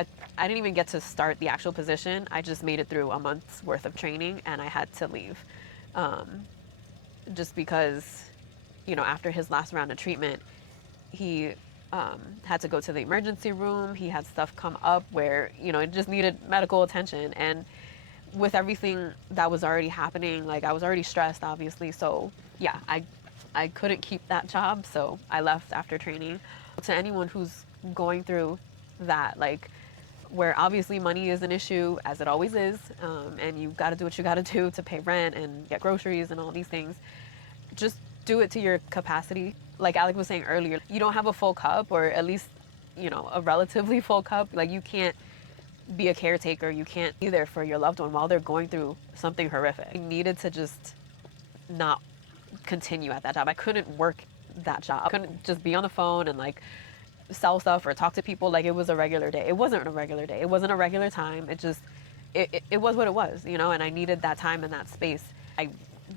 even get to start the actual position. I just made it through a month's worth of training, and I had to leave. Just because, after his last round of treatment, he had to go to the emergency room. He had stuff come up where, it just needed medical attention. And with everything that was already happening, like, I was already stressed, obviously. So yeah, I couldn't keep that job, so I left after training. To anyone who's going through that, like, where obviously money is an issue, as it always is, and you got to do what you got to do to pay rent and get groceries and all these things, just do it to your capacity. Like Alec was saying earlier, you don't have a full cup, or at least, a relatively full cup. Like, you can't be a caretaker. You can't be there for your loved one while they're going through something horrific. I needed to just not continue at that job. I couldn't work that job. I couldn't just be on the phone and like sell stuff or talk to people like it was a regular day. It wasn't a regular day. It wasn't a regular time. It was what it was, and I needed that time and that space. I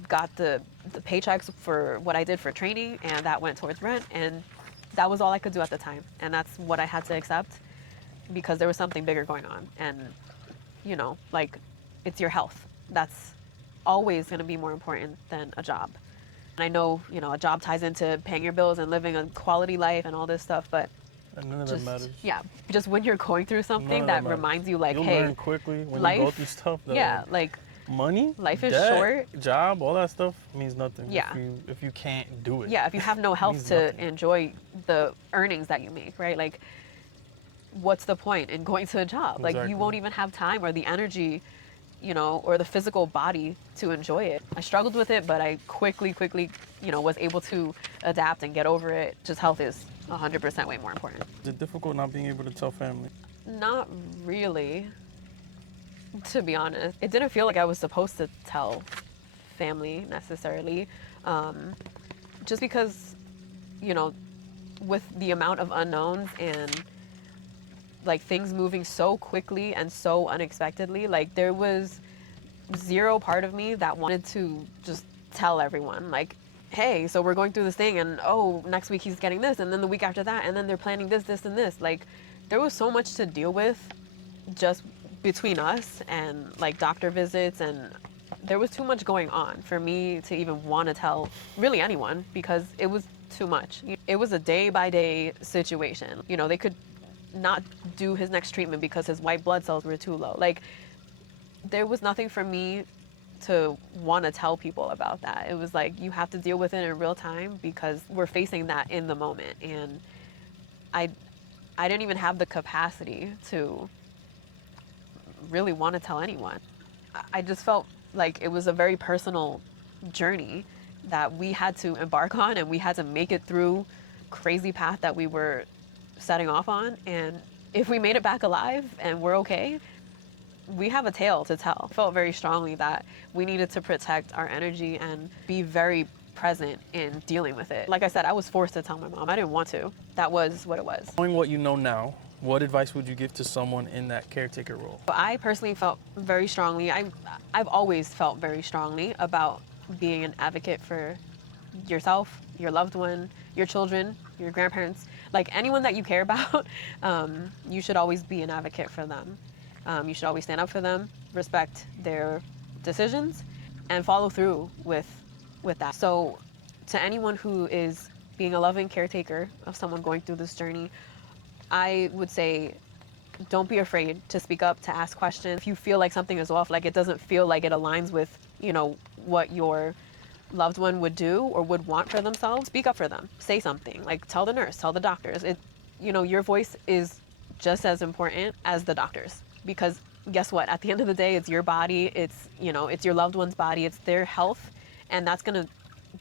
got the paychecks for what I did for training, and that went towards rent, and that was all I could do at the time. And that's what I had to accept, because there was something bigger going on. And, like, it's your health. That's always going to be more important than a job. And I know, a job ties into paying your bills and living a quality life and all this stuff, but and none of that matters. Yeah, just when you're going through something that reminds you, like, you'll hey, learn quickly when life, you go through stuff. That, yeah, like money, life is debt, short. Job, all that stuff means nothing. Yeah. If you can't do it. Yeah, if you have no health to enjoy the earnings that you make, right? Like, what's the point in going to a job? Exactly. Like, you won't even have time or the energy, or the physical body to enjoy it. I struggled with it, but I quickly, was able to adapt and get over it. Just health is 100% way more important. Is it difficult not being able to tell family? Not really, to be honest. It didn't feel like I was supposed to tell family necessarily, just because, with the amount of unknowns and like things moving so quickly and so unexpectedly, like, there was zero part of me that wanted to just tell everyone, like, hey, so we're going through this thing, and oh, next week he's getting this, and then the week after that, and then they're planning this, this, and this. Like, there was so much to deal with just between us, and like doctor visits, and there was too much going on for me to even want to tell really anyone, because it was too much. It was a day-by-day situation. They could not do his next treatment because his white blood cells were too low. Like, there was nothing for me to want to tell people about that. It was like, you have to deal with it in real time because we're facing that in the moment. And I didn't even have the capacity to really want to tell anyone. I just felt like it was a very personal journey that we had to embark on, and we had to make it through crazy path that we were setting off on. And if we made it back alive and we're okay, we have a tale to tell. I felt very strongly that we needed to protect our energy and be very present in dealing with it. Like I said, I was forced to tell my mom. I didn't want to. That was what it was. Knowing what you know now, what advice would you give to someone in that caretaker role? I personally felt very strongly. I've always felt very strongly about being an advocate for yourself, your loved one, your children, your grandparents, like anyone that you care about. You should always be an advocate for them. You should always stand up for them, respect their decisions, and follow through with that. So to anyone who is being a loving caretaker of someone going through this journey, I would say, don't be afraid to speak up, to ask questions. If you feel like something is off, like it doesn't feel like it aligns with, what your loved one would do or would want for themselves, speak up for them. Say something, like tell the nurse, tell the doctors. Your voice is just as important as the doctors, because guess what? At the end of the day, it's your body, it's your loved one's body, it's their health, and that's gonna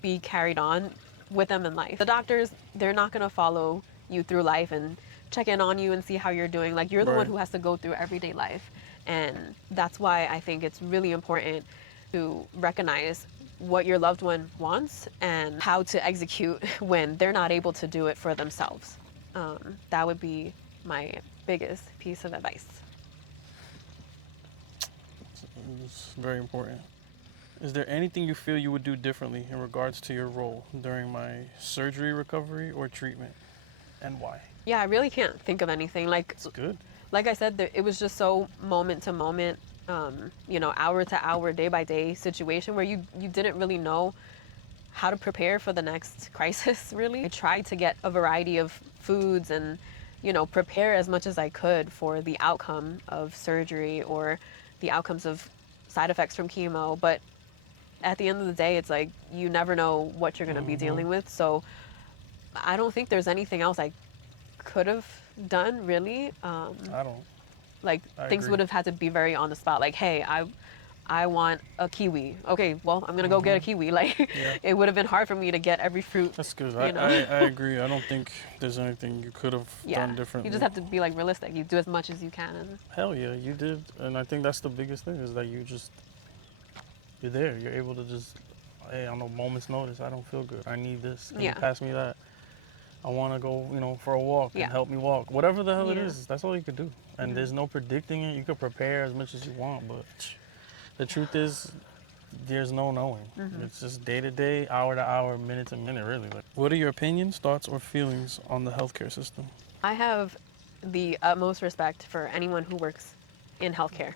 be carried on with them in life. The doctors, they're not gonna follow you through life and check in on you and see how you're doing. Like, you're the one who has to go through everyday life. And that's why I think it's really important to recognize what your loved one wants and how to execute when they're not able to do it for themselves. That would be my biggest piece of advice. It's very important. Is there anything you feel you would do differently in regards to your role during my surgery recovery or treatment, and why? Yeah, I really can't think of anything. It's good. Like I said, it was just so moment to moment, hour to hour, day by day situation where you didn't really know how to prepare for the next crisis, really. I tried to get a variety of foods and, prepare as much as I could for the outcome of surgery or the outcomes of side effects from chemo. But at the end of the day, it's like, you never know what you're going to be dealing with. So I don't think there's anything else I could have done, really. I don't. Like, things would have had to be very on the spot. Like, hey, I want a kiwi. Okay, well, I'm gonna go get a kiwi. Like, it would have been hard for me to get every fruit. That's good. I agree. I don't think there's anything you could have done differently. You just have to be like realistic. You do as much as you can. And hell yeah, you did. And I think that's the biggest thing, is that you're there. You're able to just, hey, on a moment's notice, I don't feel good. I need this. Can you pass me that? I want to go, for a walk and help me walk. Whatever the hell it is, that's all you could do. And there's no predicting it. You could prepare as much as you want, but the truth is, there's no knowing. It's just day to day, hour to hour, minute to minute, really. Like, what are your opinions, thoughts, or feelings on the healthcare system? I have the utmost respect for anyone who works in healthcare.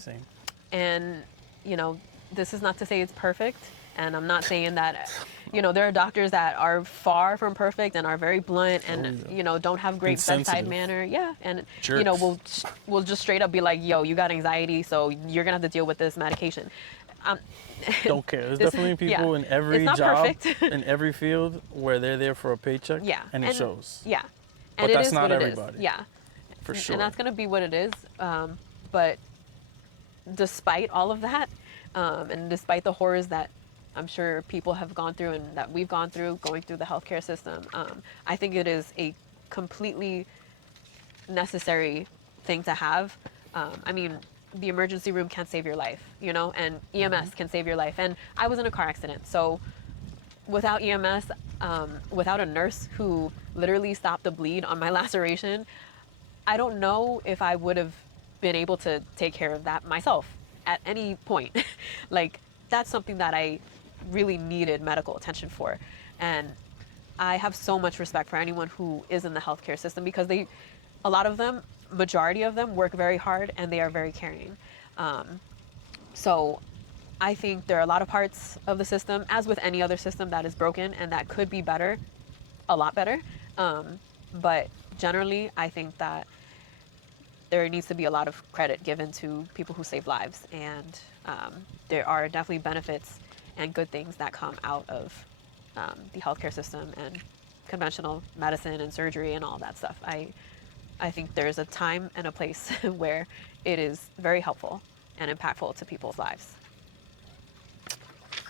Same. And, this is not to say it's perfect. And I'm not saying that, there are doctors that are far from perfect and are very blunt and, don't have great bedside manner. Yeah. And, we'll just straight up be like, yo, you got anxiety, so you're going to have to deal with this medication. Don't care. There's definitely people in every job, in every field, where they're there for a paycheck. Yeah. And it shows. Yeah. But that's not everybody. Yeah. For sure. And that's going to be what it is. But despite all of that, and despite the horrors that I'm sure people have gone through and that we've gone through going through the healthcare system, I think it is a completely necessary thing to have. I mean, the emergency room can save your life, and EMS can save your life. And I was in a car accident. So without EMS, without a nurse who literally stopped the bleed on my laceration, I don't know if I would have been able to take care of that myself at any point. Like, that's something that I really needed medical attention for. And I have so much respect for anyone who is in the healthcare system, because a lot of them, majority of them, work very hard and they are very caring. So I think there are a lot of parts of the system, as with any other system, that is broken and that could be better, a lot better. But generally, I think that there needs to be a lot of credit given to people who save lives, and there are definitely benefits and good things that come out of the healthcare system and conventional medicine and surgery and all that stuff. I think there's a time and a place where it is very helpful and impactful to people's lives.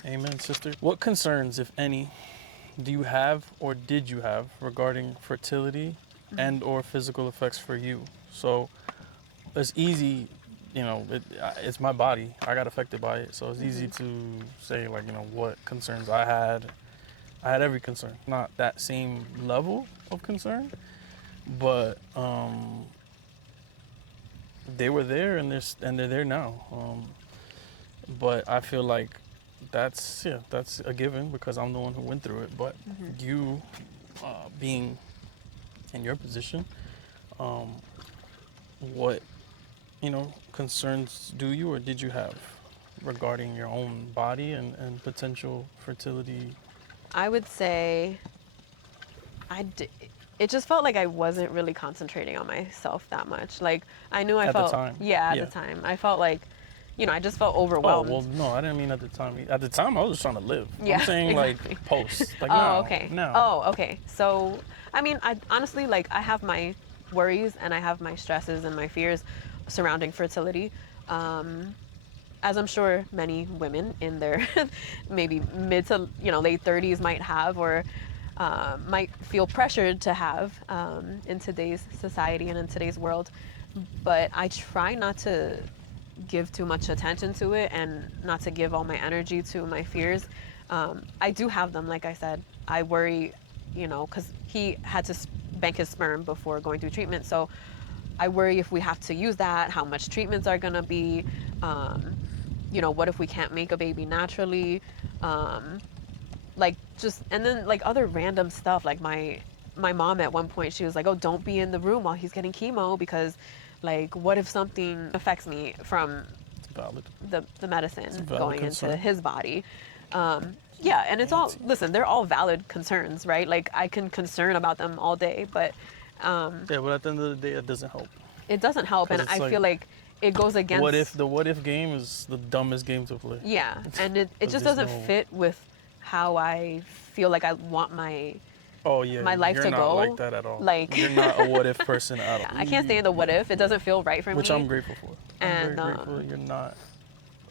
Amen, sister. What concerns, if any, do you have or did you have regarding fertility and or physical effects for you? So it's easy, you know, it's my body. I got affected by it. So it's easy to say, like, you know, what concerns I had. I had every concern. Not that same level of concern, but they were there and they're there now. But I feel like that's a given because I'm the one who went through it. But you, being in your position, what, you know, concerns do you or did you have regarding your own body and potential fertility? I would say it just felt like I wasn't really concentrating on myself that much. Like, I knew I felt... At the time? Yeah, at the time. I felt like, you know, I just felt overwhelmed. Oh, well, no, I didn't mean at the time. At the time, I was just trying to live. Yeah, I'm saying, exactly. like, post. Like, Oh, now. okay. Now. Oh, okay. So, I mean, I honestly, like, I have my worries and I have my stresses and my fears surrounding fertility. As I'm sure many women in their maybe mid to, you know, late 30s might have, or might feel pressured to have in today's society and in today's world. But I try not to give too much attention to it and not to give all my energy to my fears. I do have them, like I said. I worry, you know, because he had to bank his sperm before going through treatment. So I worry if we have to use that, how much treatments are going to be. You know, what if we can't make a baby naturally? Like, just, and then like other random stuff. Like my mom at one point, she was like, oh, don't be in the room while he's getting chemo because, like, what if something affects me from the medicine going into his body? Yeah, and it's all, listen, they're all valid concerns, right? Like, I can concern about them all day, but yeah, but at the end of the day, it doesn't help. It doesn't help, and I feel like it goes against... the what if game is the dumbest game to play. Yeah, and it just doesn't fit with how I feel like I want my life to go. You're not like that at all. Like, you're not a what if person at all. I can't stay in the what if. It doesn't feel right for me. Which I'm grateful for. I'm very grateful that you're not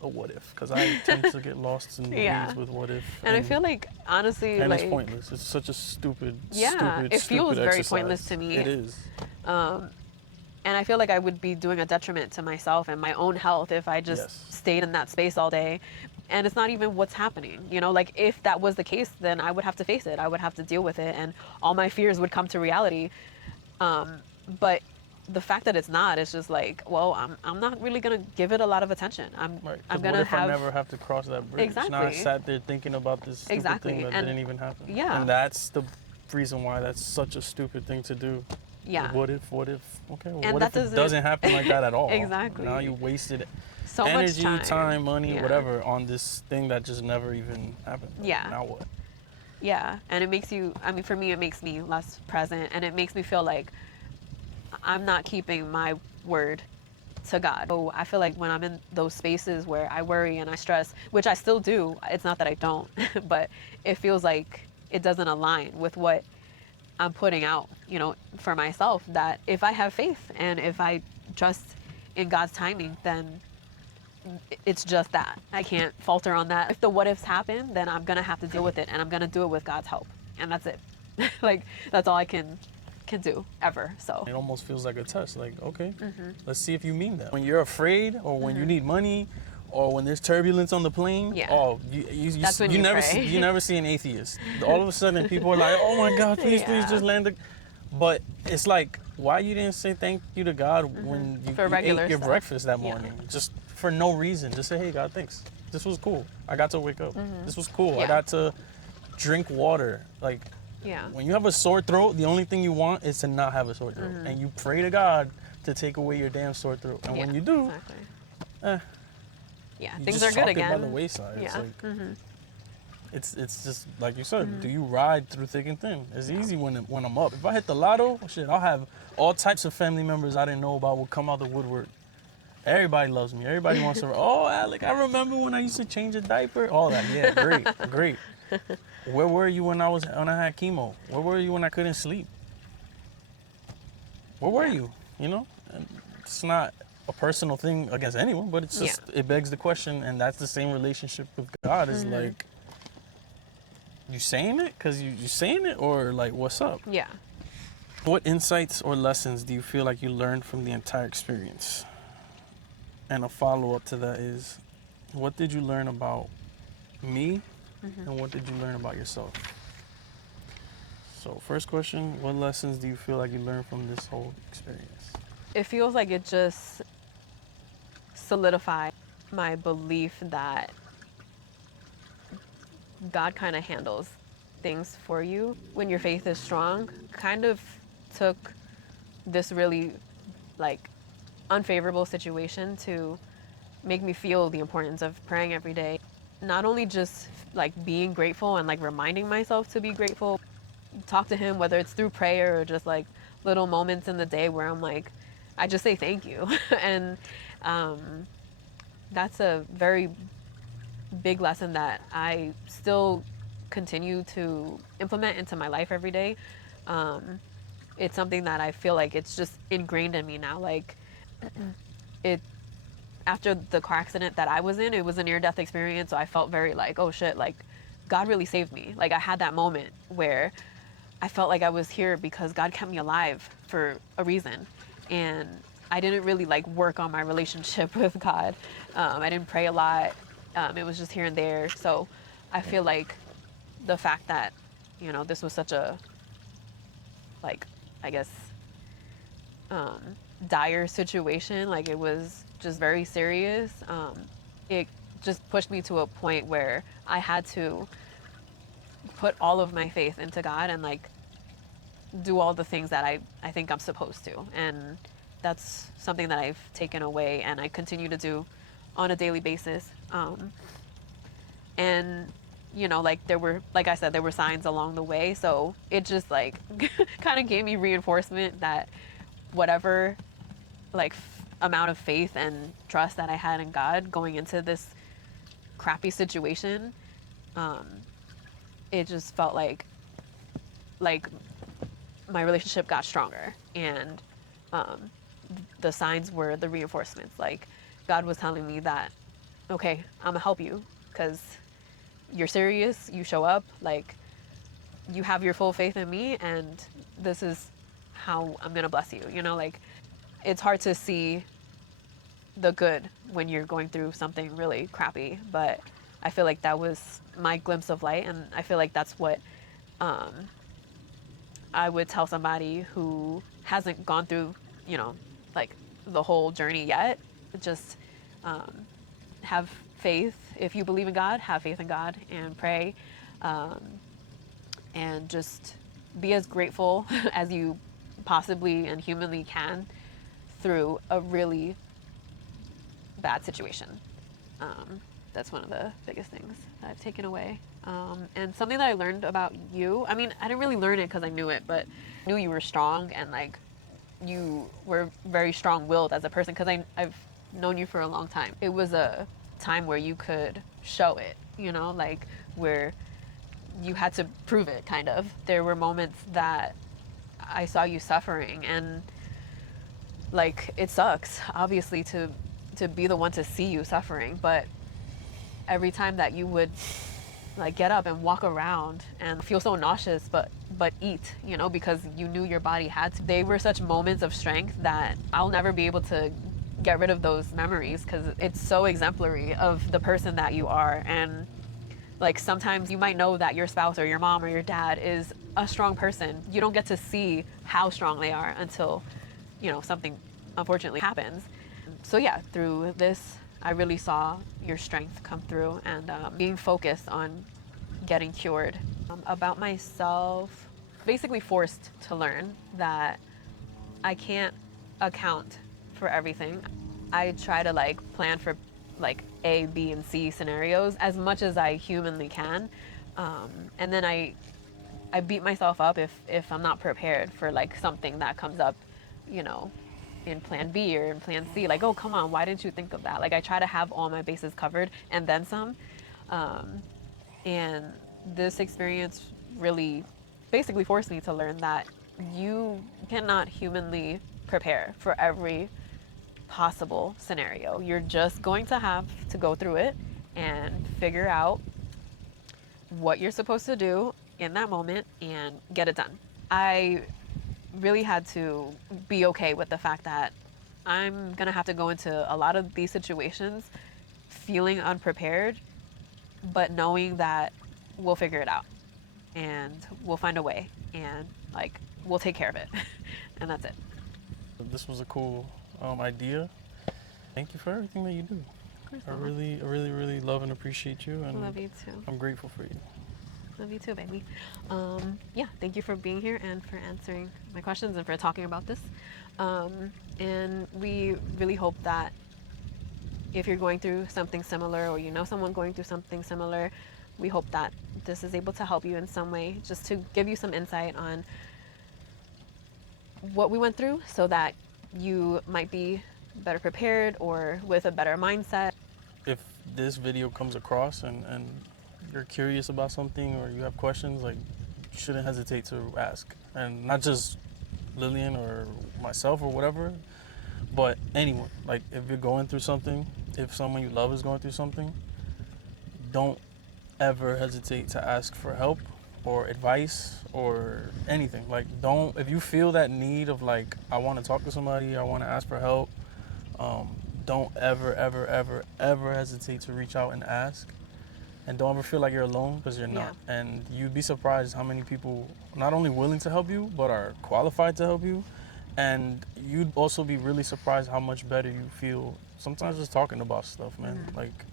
a what if, because I tend to get lost in the weeds with what if. And I feel like, honestly, and like, it's pointless. It's such a stupid, it feels very exercise. Pointless to me. It is. And I feel like I would be doing a detriment to myself and my own health if I just stayed in that space all day. And it's not even what's happening. You know, like, if that was the case, then I would have to face it. I would have to deal with it, and all my fears would come to reality. But the fact that it's not, it's just like, well, I'm not really gonna give it a lot have. I never have to cross that bridge? Exactly. Now I sat there thinking about this stupid thing that didn't even happen. Yeah. And that's the reason why that's such a stupid thing to do. Yeah. What if? Okay, well, and what if it doesn't happen like that at all? Exactly. Now you wasted so energy, much time, money, whatever, on this thing that just never even happened. Yeah. Now what? Yeah, and it makes you, I mean, for me, it makes me less present, and it makes me feel like I'm not keeping my word to God. So I feel like when I'm in those spaces where I worry and I stress, which I still do, it's not that I don't, but it feels like it doesn't align with what I'm putting out, you know, for myself, that if I have faith and if I trust in God's timing, then it's just that. I can't falter on that. If the what ifs happen, then I'm going to have to deal with it, and I'm going to do it with God's help. And that's it. Like, that's all I can do ever. So it almost feels like a test. Like, okay, let's see if you mean that. When you're afraid, or when you need money, or when there's turbulence on the plane, you never see an atheist. All of a sudden, people are like, "Oh my God, please just land." But it's like, why you didn't say thank you to God when you ate your breakfast that morning? Just for no reason. Just say, "Hey, God, thanks. This was cool. I got to wake up. This was cool. I got to drink water." Like, when you have a sore throat, the only thing you want is to not have a sore throat, and you pray to God to take away your damn sore throat. And when you do, things you are good again. By the wayside. It's like, It's just like you said. Do you ride through thick and thin? It's easy when I'm up. If I hit the lotto, shit, I'll have all types of family members I didn't know about will come out the woodwork. Everybody loves me. Everybody wants to. Oh, Alec, I remember when I used to change a diaper. All that. Yeah, great, great. Where were you when I had chemo? Where were you when I couldn't sleep? Where were you? You know, and it's not a personal thing against anyone, but it's just it begs the question, and that's the same relationship with God. Is like, you saying it because you saying it, or like, what's up? Yeah. What insights or lessons do you feel like you learned from the entire experience? And a follow-up to that is, what did you learn about me, and what did you learn about yourself? So first question, what lessons do you feel like you learned from this whole experience? It feels like it just solidified my belief that God kind of handles things for you when your faith is strong. Kind of took this really like unfavorable situation to make me feel the importance of praying every day. Not only just like being grateful and like reminding myself to be grateful, talk to him, whether it's through prayer or just like little moments in the day where I'm like, I just say thank you. And that's a very big lesson that I still continue to implement into my life every day. It's something that I feel like it's just ingrained in me now. Like it, after the car accident that I was in, it was a near-death experience. So I felt very like, oh shit, like God really saved me. Like I had that moment where I felt like I was here because God kept me alive for a reason. And I didn't really like work on my relationship with God. I didn't pray a lot. It was just here and there. So I feel like the fact that, you know, this was such a, like, I guess, dire situation, like it was just very serious. It just pushed me to a point where I had to put all of my faith into God and like do all the things that I think I'm supposed to. And that's something that I've taken away and I continue to do on a daily basis. And you know, like there were, like I said, there were signs along the way. So it just like kind of gave me reinforcement that whatever like amount of faith and trust that I had in God going into this crappy situation, it just felt like my relationship got stronger. And the signs were the reinforcements. Like God was telling me that, okay, I'm gonna help you because you're serious, you show up, like you have your full faith in me, and this is how I'm gonna bless you. You know, like it's hard to see the good when you're going through something really crappy, but I feel like that was my glimpse of light, and I feel like that's what I would tell somebody who hasn't gone through, you know, like the whole journey yet. Just have faith. If you believe in God, have faith in God and pray, and just be as grateful as you possibly and humanly can through a really bad situation. That's one of the biggest things that I've taken away. And something that I learned about you, I mean, I didn't really learn it because I knew it, but I knew you were strong and like you were very strong-willed as a person because I've known you for a long time. It was a time where you could show it, you know, like where you had to prove it, kind of. There were moments that I saw you suffering, and like it sucks obviously to be the one to see you suffering, but every time that you would like get up and walk around and feel so nauseous but eat, you know, because you knew your body had to, they were such moments of strength that I'll never be able to get rid of those memories because it's so exemplary of the person that you are. And like sometimes you might know that your spouse or your mom or your dad is a strong person. You don't get to see how strong they are until, you know, something unfortunately happens. So yeah, through this, I really saw your strength come through, and being focused on getting cured. About myself, basically forced to learn that I can't account for everything. I try to like plan for like A, B, and C scenarios as much as I humanly can, And then I beat myself up if I'm not prepared for like something that comes up, you know, in plan B or in plan C. Like, oh, come on, why didn't you think of that? Like, I try to have all my bases covered and then some. And this experience really basically forced me to learn that you cannot humanly prepare for every possible scenario. You're just going to have to go through it and figure out what you're supposed to do in that moment and get it done. I really had to be okay with the fact that I'm going to have to go into a lot of these situations feeling unprepared, but knowing that we'll figure it out and we'll find a way and like we'll take care of it. And that's it. This was a cool idea. Thank you for everything that you do. I really love and appreciate you, and Love you too. I'm grateful for you. Love you too, baby. Yeah, thank you for being here and for answering my questions and for talking about this. And we really hope that if you're going through something similar or you know someone going through something similar, we hope that this is able to help you in some way, just to give you some insight on what we went through so that you might be better prepared or with a better mindset. If this video comes across and you're curious about something or you have questions, like, you shouldn't hesitate to ask. And not just Lillian or myself or whatever, but anyone. Like, if you're going through something, if someone you love is going through something, don't ever hesitate to ask for help or advice or anything. Like, don't, if you feel that need of like, I want to talk to somebody, I want to ask for help, don't ever hesitate to reach out and ask. And don't ever feel like you're alone, because you're not. Yeah. And you'd be surprised how many people not only willing to help you, but are qualified to help you. And you'd also be really surprised how much better you feel sometimes just talking about stuff, man. Mm-hmm. Like,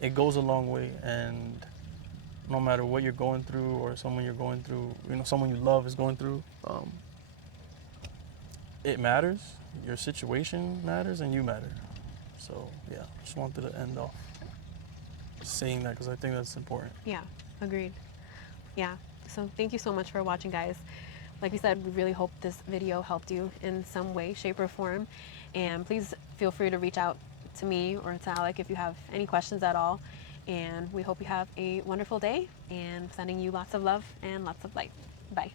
it goes a long way. And no matter what you're going through or someone you're going through, you know, someone you love is going through, it matters. Your situation matters and you matter. So, yeah, just wanted to end off saying that because I think that's important. Yeah, agreed. Yeah, so thank you so much for watching, guys. Like we said, we really hope this video helped you in some way, shape, or form. And please feel free to reach out to me or to Alec if you have any questions at all. And we hope you have a wonderful day, and sending you lots of love and lots of light. Bye.